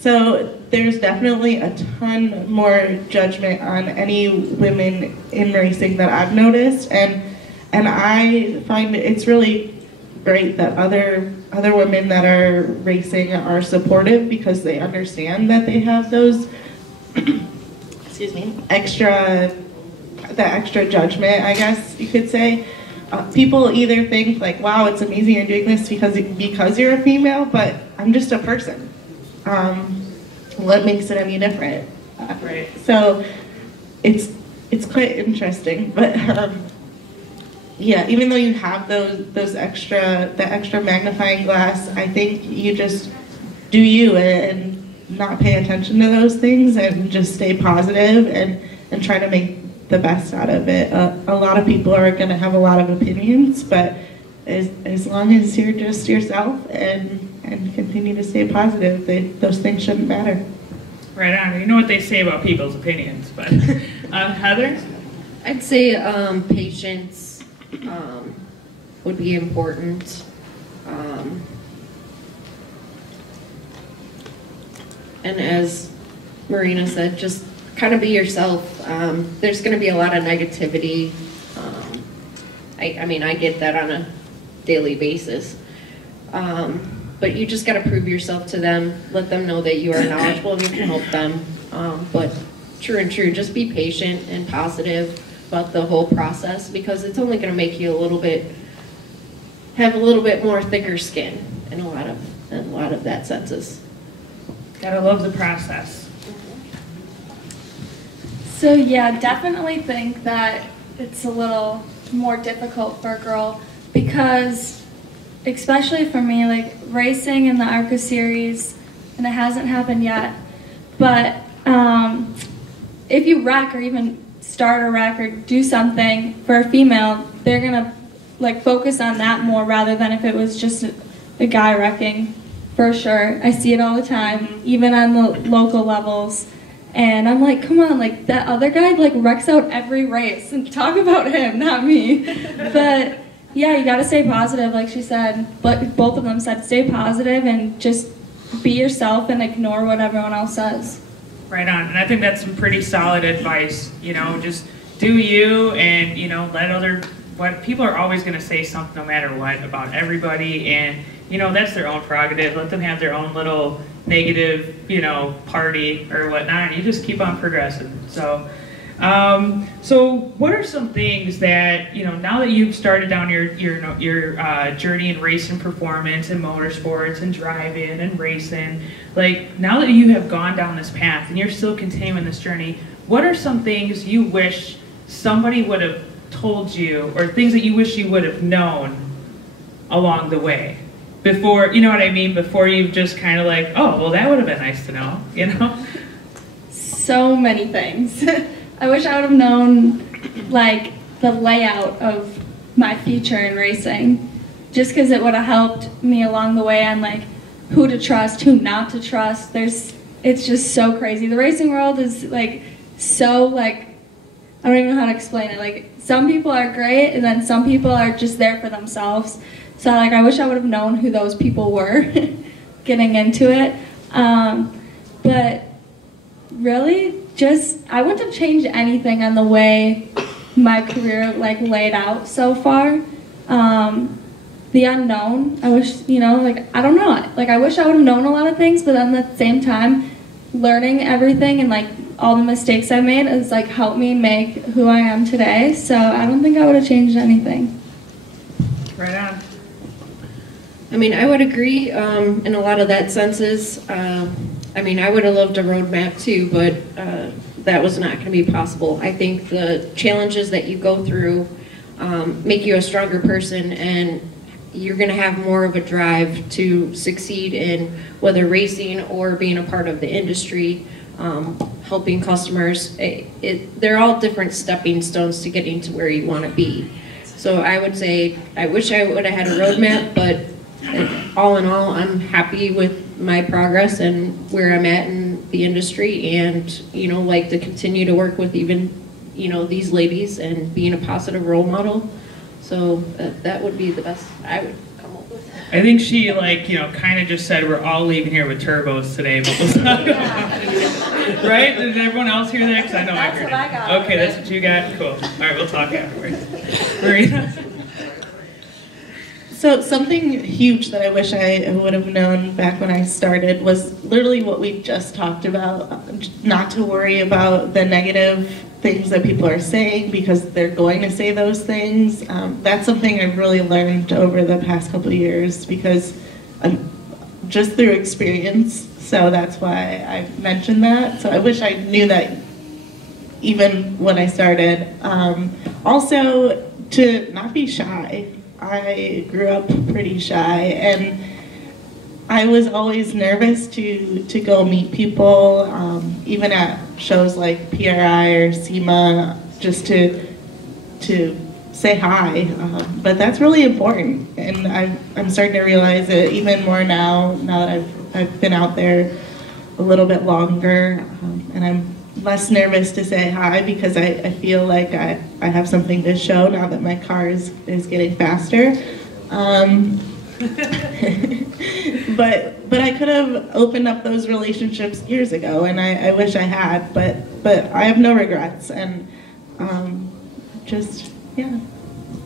So there's definitely a ton more judgment on any women in racing that I've noticed, and I find it's really great that other women that are racing are supportive, because they understand that they have those excuse me, extra judgment, I guess you could say. People either think like, wow, it's amazing you're doing this because you're a female, but I'm just a person. What makes it any different? Right. So it's quite interesting, but yeah, even though you have the extra magnifying glass, I think you just do you and not pay attention to those things and just stay positive and try to make the best out of it. A lot of people are going to have a lot of opinions, but as long as you're just yourself and continue to stay positive, those things shouldn't matter. Right on. You know what they say about people's opinions, but Heather? I'd say patience, would be important. And as Marina said, just kind of be yourself. There's going to be a lot of negativity. I mean, I get that on a daily basis. But you just got to prove yourself to them. Let them know that you are knowledgeable and you can help them. But true, just be patient and positive about the whole process, because it's only going to make you have a little bit more thicker skin in a lot of that senses. Gotta love the process. So yeah, definitely think that it's a little more difficult for a girl because, especially for me, like racing in the ARCA series, and it hasn't happened yet, but if you wreck or even start a wreck or do something for a female, they're gonna like focus on that more rather than if it was just a guy wrecking. For sure. I see it all the time, even on the local levels. And I'm like, come on, like that other guy like wrecks out every race, and talk about him, not me. But yeah, you gotta stay positive, like she said. But both of them said stay positive and just be yourself and ignore what everyone else says. Right on. And I think that's some pretty solid advice. You know, just do you, and what people are always going to say something no matter what about everybody, and that's their own prerogative. Let them have their own little negative party or whatnot, and you just keep on progressing. So what are some things that now that you've started down your journey in race and performance and motorsports and driving and racing, like now that you have gone down this path and you're still continuing this journey, what are some things you wish somebody would have told you, or things that you wish you would have known along the way before, before you just kind of like, oh, well, that would have been nice to know, So many things. I wish I would have known like the layout of my future in racing, just because it would have helped me along the way on like who to trust, who not to trust. It's just so crazy. The racing world is like so like, I don't even know how to explain it. Like some people are great, and then some people are just there for themselves. So like I wish I would have known who those people were getting into it. But really, I wouldn't have changed anything on the way my career like laid out so far. The unknown, I wish, I don't know. Like I wish I would have known a lot of things, but then at the same time, learning everything and like all the mistakes I made has like helped me make who I am today. So I don't think I would have changed anything. Right on. I mean, I would agree in a lot of that senses. I mean, I would have loved a roadmap too, but that was not going to be possible. I think the challenges that you go through make you a stronger person, and you're going to have more of a drive to succeed in whether racing or being a part of the industry, helping customers. They're all different stepping stones to getting to where you want to be. So I would say I wish I would have had a roadmap, but all in all, I'm happy with my progress and where I'm at in the industry, and like to continue to work with even these ladies and being a positive role model. So that would be the best I would come up with. I think she kind of just said we're all leaving here with turbos today, but we'll talk about it. Right? Did everyone else hear that? Because I know That's I heard what it. I got. Okay, that's what you got? Cool. All right, we'll talk afterwards. Marina? So something huge that I wish I would have known back when I started was literally what we just talked about, not to worry about the negative things that people are saying because they're going to say those things. That's something I've really learned over the past couple of years because just through experience, so that's why I mentioned that. So I wish I knew that even when I started. Also, to not be shy. I grew up pretty shy, and I was always nervous to go meet people, even at shows like PRI or SEMA, just to say hi. But that's really important, and I'm starting to realize it even more now that I've been out there a little bit longer, and I'm less nervous to say hi because I feel like I have something to show now that my car is getting faster. But I could have opened up those relationships years ago, and I wish I had, but I have no regrets, and just, yeah.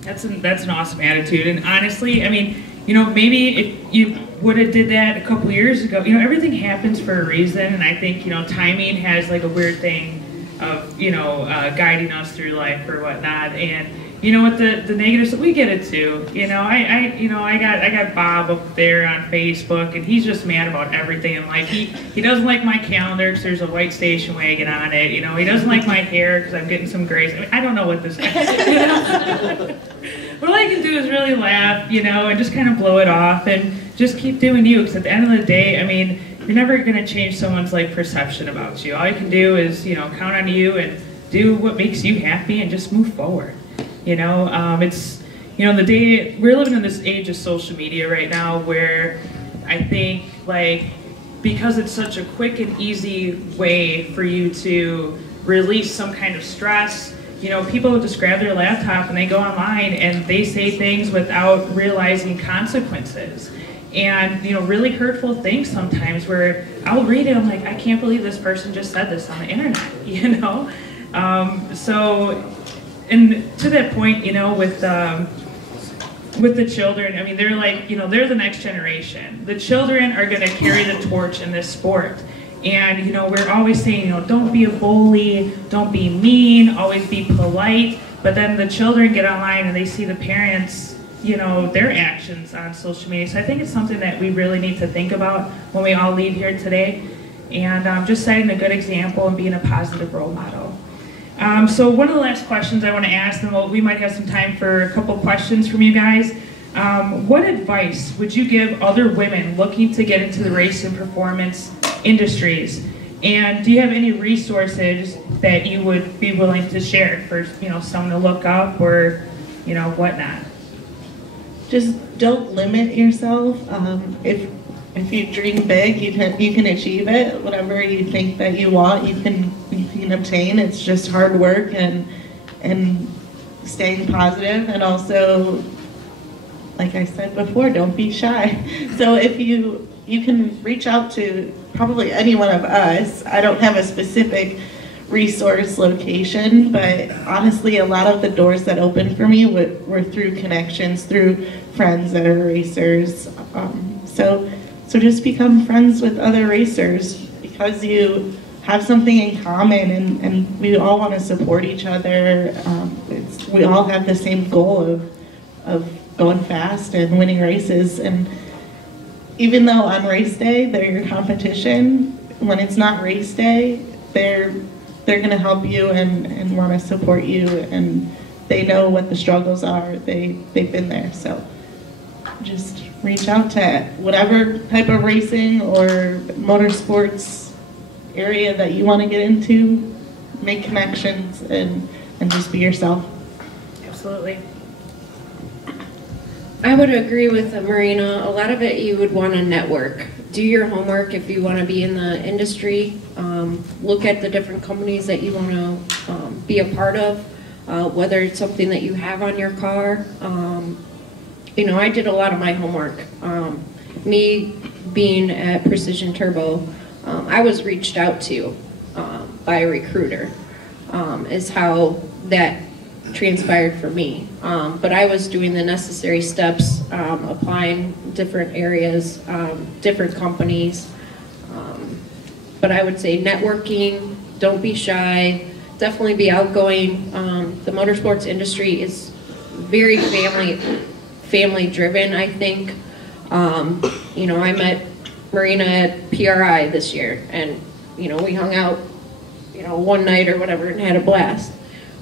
That's an awesome attitude, and honestly, I mean, you know, maybe if you would have did that a couple years ago, you know, everything happens for a reason, and I think, you know, timing has like a weird thing of, you know, guiding us through life or whatnot, and you know what, the negatives, we get it too. You know, I got Bob up there on Facebook, and he's just mad about everything in life. He doesn't like my calendar because there's a white station wagon on it. You know, he doesn't like my hair because I'm getting some grays. I mean, I don't know what this guy is. But all I can do is really laugh, you know, and just kind of blow it off and just keep doing you. Because at the end of the day, I mean, you're never going to change someone's like perception about you. All you can do is, you know, count on you and do what makes you happy and just move forward. You know, it's, you know, we're living in this age of social media right now where I think, like, because it's such a quick and easy way for you to release some kind of stress, you know, people just grab their laptop and they go online and they say things without realizing consequences. And, you know, really hurtful things sometimes where I'll read it, I'm like, I can't believe this person just said this on the internet, you know? And to that point, you know, with the children, I mean, they're like, you know, they're the next generation. The children are going to carry the torch in this sport. And, you know, we're always saying, you know, don't be a bully, don't be mean, always be polite. But then the children get online and they see the parents, you know, their actions on social media. So I think it's something that we really need to think about when we all leave here today. And just setting a good example and being a positive role model. So one of the last questions I want to ask, and we might have some time for a couple questions from you guys. What advice would you give other women looking to get into the race and performance industries? And do you have any resources that you would be willing to share for, you know, someone to look up or, you know, whatnot? Just don't limit yourself. If you dream big, you can achieve it. Whatever you think that you want, you can obtain. It's just hard work and staying positive, and also, like I said before, don't be shy. So if you can reach out to probably any one of us. I don't have a specific resource location, but honestly, a lot of the doors that opened for me were through connections, through friends that are racers. So just become friends with other racers because you have something in common, and we all want to support each other. We all have the same goal of going fast and winning races. And even though on race day they're your competition, when it's not race day, they're going to help you and want to support you, and they know what the struggles are. They've been there. So just reach out to whatever type of racing or motorsports area that you want to get into, make connections, and just be yourself. Absolutely. I would agree with Marina. A lot of it you would want to network. Do your homework if you want to be in the industry. Look at the different companies that you want to be a part of, whether it's something that you have on your car. You know, I did a lot of my homework. Me being at Precision Turbo, I was reached out to by a recruiter, is how that transpired for me. But I was doing the necessary steps, applying different areas, different companies. But I would say networking, don't be shy, definitely be outgoing. The motorsports industry is very family driven, I think. You know, I met Marina at PRI this year, and you know, we hung out, you know, one night or whatever and had a blast.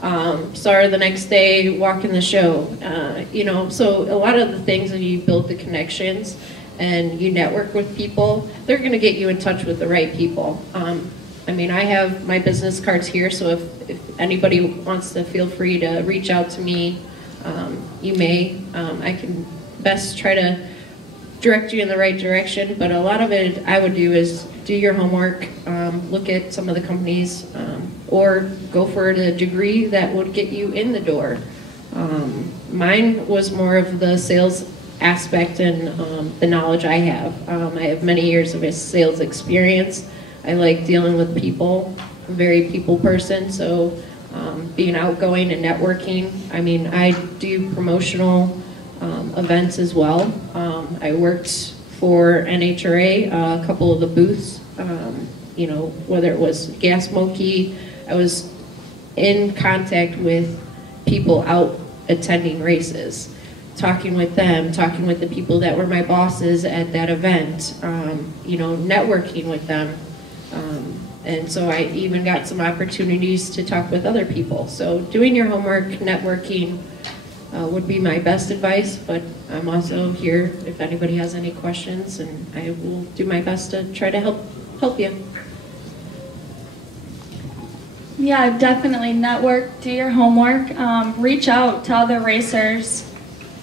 Saw her the next day walking the show. You know, so a lot of the things that you build the connections and you network with people, they're going to get you in touch with the right people. I mean, I have my business cards here, so if anybody wants to, feel free to reach out to me. You may. I can best try to direct you in the right direction, but a lot of it I would do is do your homework, look at some of the companies, or go for a degree that would get you in the door. Mine was more of the sales aspect and the knowledge I have. I have many years of sales experience. I like dealing with people. I'm a very people person, so being outgoing and networking. I mean, I do promotional events as well. I worked for NHRA, a couple of the booths, you know, whether it was Gas Monkey. I was in contact with people out attending races, talking with them, talking with the people that were my bosses at that event, you know, networking with them. And so I even got some opportunities to talk with other people. So doing your homework, networking would be my best advice, but I'm also here if anybody has any questions, and I will do my best to try to help you. Yeah, definitely network, do your homework, reach out to other racers,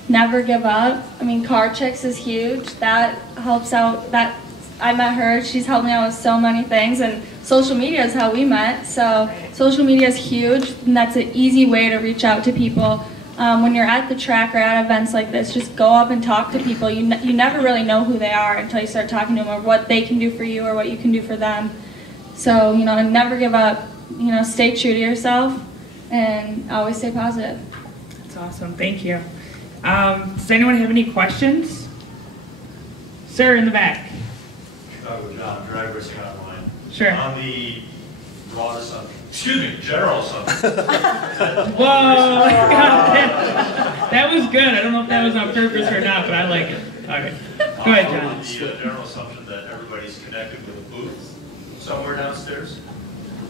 never give up. I mean, Car Chicks is huge. That helps out. That I met her. She's helped me out with so many things, and social media is how we met. So social media is huge, and that's an easy way to reach out to people. When you're at the track or at events like this, just go up and talk to people. You never really know who they are until you start talking to them, or what they can do for you or what you can do for them. So, you know, never give up. You know, stay true to yourself and always stay positive. That's awesome. Thank you. Does anyone have any questions? Sir, in the back. John, drag racing online. Sure. On the broad assumption, excuse me, general assumption. Whoa! That was good. I don't know if that was on purpose or not, but I like it. Okay. Go ahead, John. On the general assumption that everybody's connected with a booth somewhere downstairs.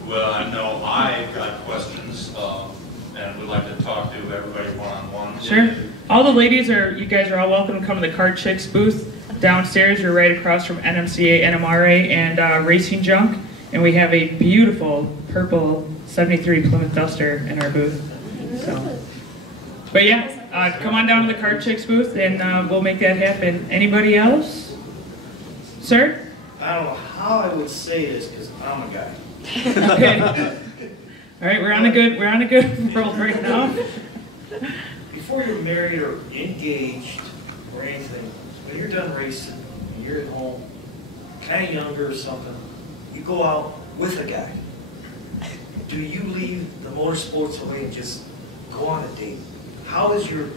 Well, I know I've got questions and would like to talk to everybody one-on-one. Sure. All the ladies you guys are all welcome to come to the Car Chicks booth downstairs. We're right across from NMCA, NMRA, and Racing Junk. And we have a beautiful purple 73 Plymouth Duster in our booth. So, but yeah, come on down to the Car Chicks booth and we'll make that happen. Anybody else? Sir? I don't know how I would say this because I'm a guy. Okay. All right, we're on a good roll right now. Before you're married or engaged or anything, when you're done racing and you're at home, kind of younger or something, you go out with a guy. Do you leave the motorsports away and just go on a date? How is your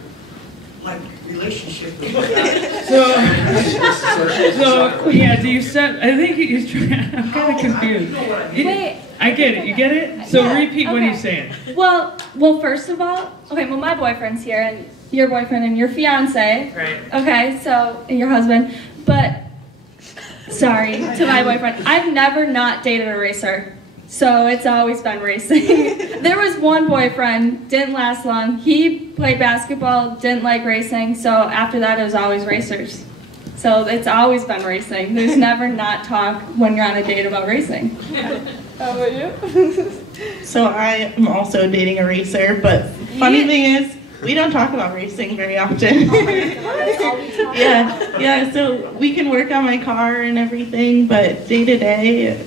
relationship with your guy? So yeah, do you set? I think he's trying. I'm kind of confused. You know what I mean? Wait. I get it. You get it? So Yeah, repeat what okay. he's saying. Well, first of all, okay, well, my boyfriend's here, and your boyfriend and your fiance. Right. Okay, so, and your husband. But, sorry, to my boyfriend, I've never not dated a racer. So it's always been racing. There was one boyfriend, didn't last long. He played basketball, didn't like racing, so after that it was always racers. So it's always been racing. There's never not talk when you're on a date about racing. How about you? So I am also dating a racer, but funny thing is, we don't talk about racing very often. Yeah, so we can work on my car and everything, but day to day,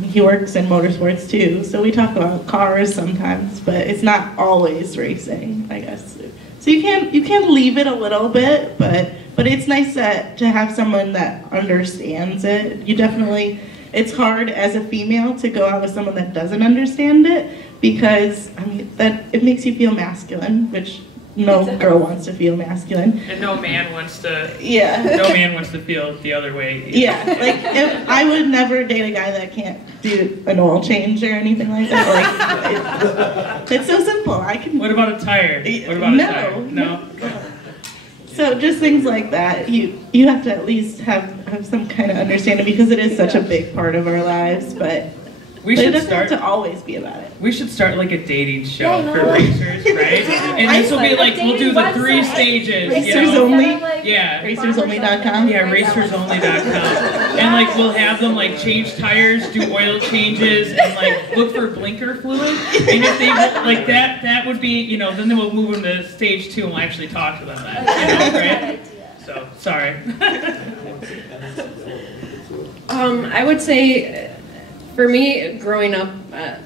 he works in motorsports too, so we talk about cars sometimes, but it's not always racing, I guess. So you can leave it a little bit, but it's nice to have someone that understands it. It's hard as a female to go out with someone that doesn't understand it, because it makes you feel masculine, which no girl wants to feel masculine. And no man wants to. Yeah. No man wants to feel the other way either. Yeah, if I would never date a guy that can't do an oil change or anything like that. It's so simple. I can. What about a tire? What about a tire? No. So just things like that, you have to at least have some kind of understanding, because it is such a big part of our lives, but We it should doesn't start. have to always be about it. We should start like a dating show Yeah, for no. racers, right? And this will be like we'll do the 3 stages. Racers You know? only? Yeah. Racersonly.com? Yeah, racersonly.com. And like we'll have them like change tires, do oil changes, and like look for blinker fluid. And if they like that would be, then we'll move them to stage 2 and we'll actually talk to them then. Right? So sorry. I would say, for me, growing up,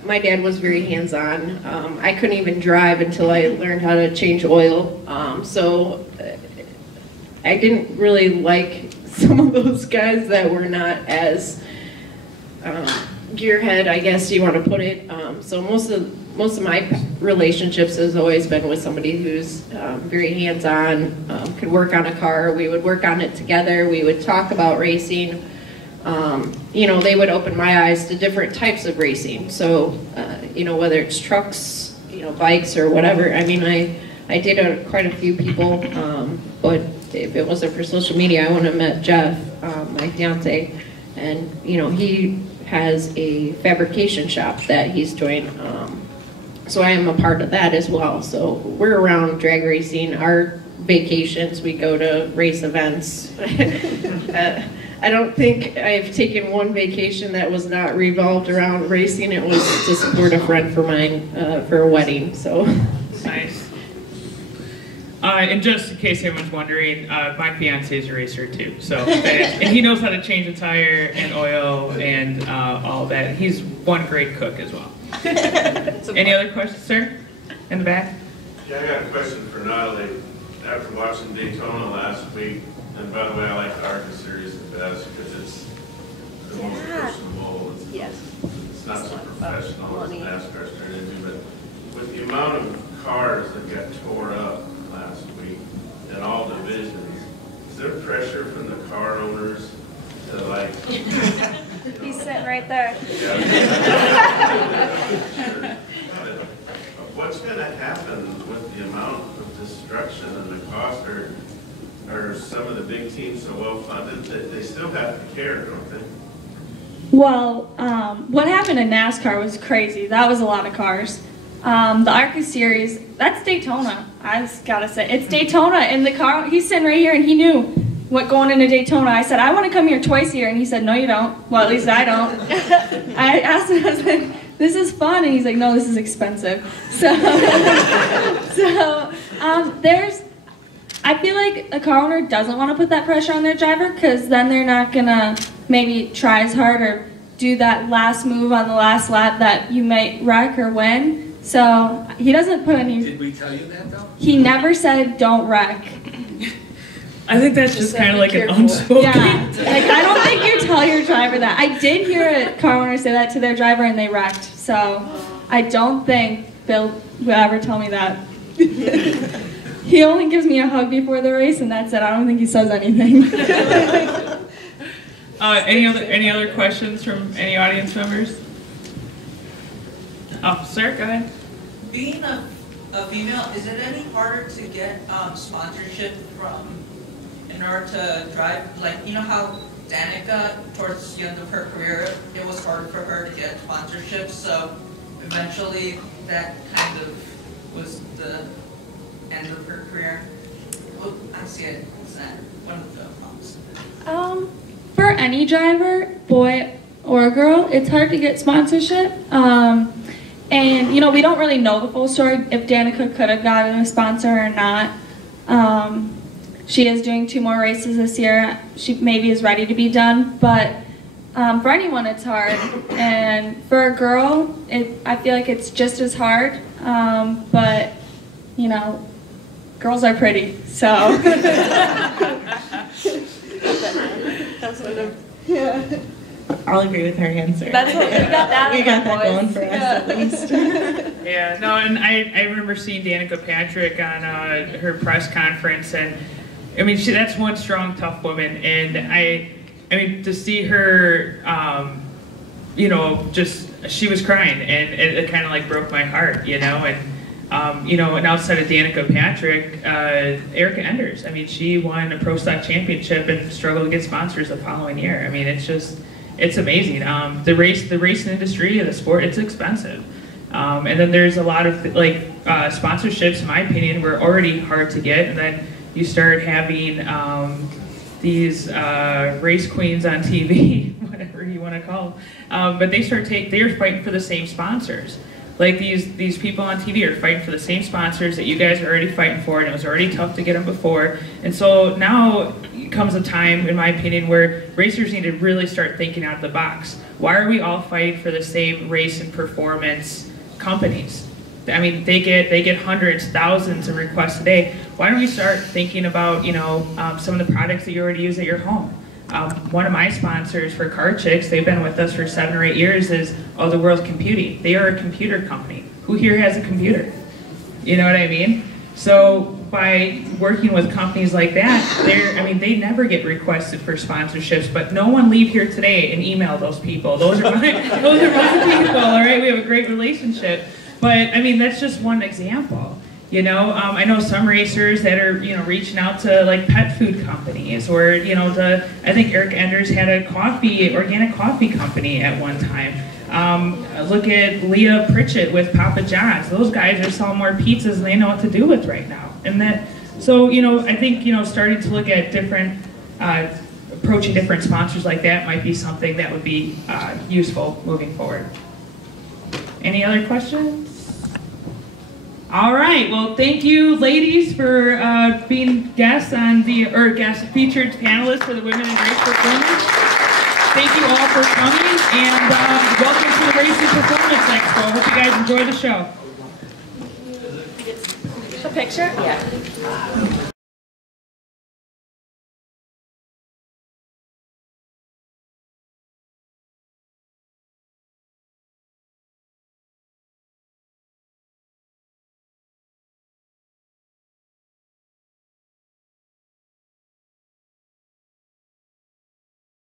my dad was very hands-on. I couldn't even drive until I learned how to change oil. So I didn't really like some of those guys that were not as gearhead, I guess you want to put it. So most of my relationships has always been with somebody who's very hands-on, could work on a car. We would work on it together. We would talk about racing. You know, they would open my eyes to different types of racing. So, you know, whether it's trucks, you know, bikes or whatever. I mean, I did quite a few people, but if it wasn't for social media, I wouldn't have met Jeff, my fiance. And, you know, he has a fabrication shop that he's joined. So I am a part of that as well. So we're around drag racing. Our vacations, we go to race events. I don't think I've taken one vacation that was not revolved around racing. It was to support a friend for mine for a wedding. So nice. And just in case anyone's wondering, my fiance is a racer too. So and he knows how to change a tire and oil and all that. He's one great cook as well. Any other questions, sir? In the back? Yeah, I got a question for Natalie. After watching Daytona last week, and by the way, I like the ARCA series the best because it's the most personable. It's not so professional as NASCAR's turned into, but with the amount of cars that got tore up last week in all divisions, is there pressure from the car owners to like... He's sitting right there. What's going to happen with the amount of destruction and the cost? Are some of the big teams so well funded that they still have to care, don't they? Well, what happened in NASCAR was crazy. That was a lot of cars. The ARCA series, that's Daytona. I just gotta say, it's Daytona, and the car, he's sitting right here and he knew what going into Daytona. I said, I want to come here twice a year, and he said, no you don't. Well, at least I don't. I asked him, I said, this is fun, and he's like, no, this is expensive. So, I feel like a car owner doesn't want to put that pressure on their driver, because then they're not gonna maybe try as hard or do that last move on the last lap that you might wreck or win. So he doesn't put any... Did we tell you that though? He never said don't wreck. I think that's just kind of like an unspoken. Yeah, like I don't think you tell your driver that. I did hear a car owner say that to their driver and they wrecked. So I don't think Bill will ever tell me that. He only gives me a hug before the race and that's it. I don't think he says anything. Any other questions from any audience members? Oh, sir, go ahead. Being a female, is it any harder to get sponsorship in order to drive? Like, you know how Danica, towards the end of her career, it was hard for her to get sponsorship, so eventually that kind of was the end of her career. Well, I see it as that one of the problems. For any driver, boy or girl, it's hard to get sponsorship. And, you know, we don't really know the full story if Danica could have gotten a sponsor or not. She is doing 2 more races this year. She maybe is ready to be done, but for anyone it's hard. And for a girl, I feel like it's just as hard, but, you know, girls are pretty, so. That's what I'll agree with her answer. That's what we got that. We got that going for us at least. Yeah, no, and I remember seeing Danica Patrick on her press conference, and I mean, that's one strong, tough woman, and I mean, to see her, you know, she was crying, and it kind of like broke my heart, you know, and you know, and outside of Danica Patrick, Erica Enders, I mean, she won a Pro Stock Championship and struggled to get sponsors the following year. I mean, it's amazing. The racing industry, the sport, it's expensive. And then there's a lot of like sponsorships, in my opinion, were already hard to get, and then you start having these race queens on TV, whatever you want to call them, but they're fighting for the same sponsors. Like these people on TV are fighting for the same sponsors that you guys are already fighting for, and it was already tough to get them before. And so now comes a time, in my opinion, where racers need to really start thinking out the box. Why are we all fighting for the same race and performance companies? I mean, they get hundreds, thousands of requests a day. Why don't we start thinking about, some of the products that you already use at your home? One of my sponsors for Car Chicks, they've been with us for 7 or 8 years, is The World Computing. They are a computer company. Who here has a computer? You know what I mean? So by working with companies like that, they never get requested for sponsorships, but no one leave here today and email those people. Those are my people, all right? We have a great relationship. But I mean, that's just one example. I know some racers that are, reaching out to like pet food companies, or, I think Eric Enders had a organic coffee company at one time. Look at Leah Pritchett with Papa John's. Those guys are selling more pizzas than they know what to do with right now. So, I think, starting to look at different, approaching different sponsors like that might be something that would be useful moving forward. Any other questions? All right, well, thank you, ladies, for being guests on guest featured panelists for the Women in Race Performance. Thank you all for coming, and welcome to the Racing Performance Expo. Hope you guys enjoy the show. A picture? Yeah.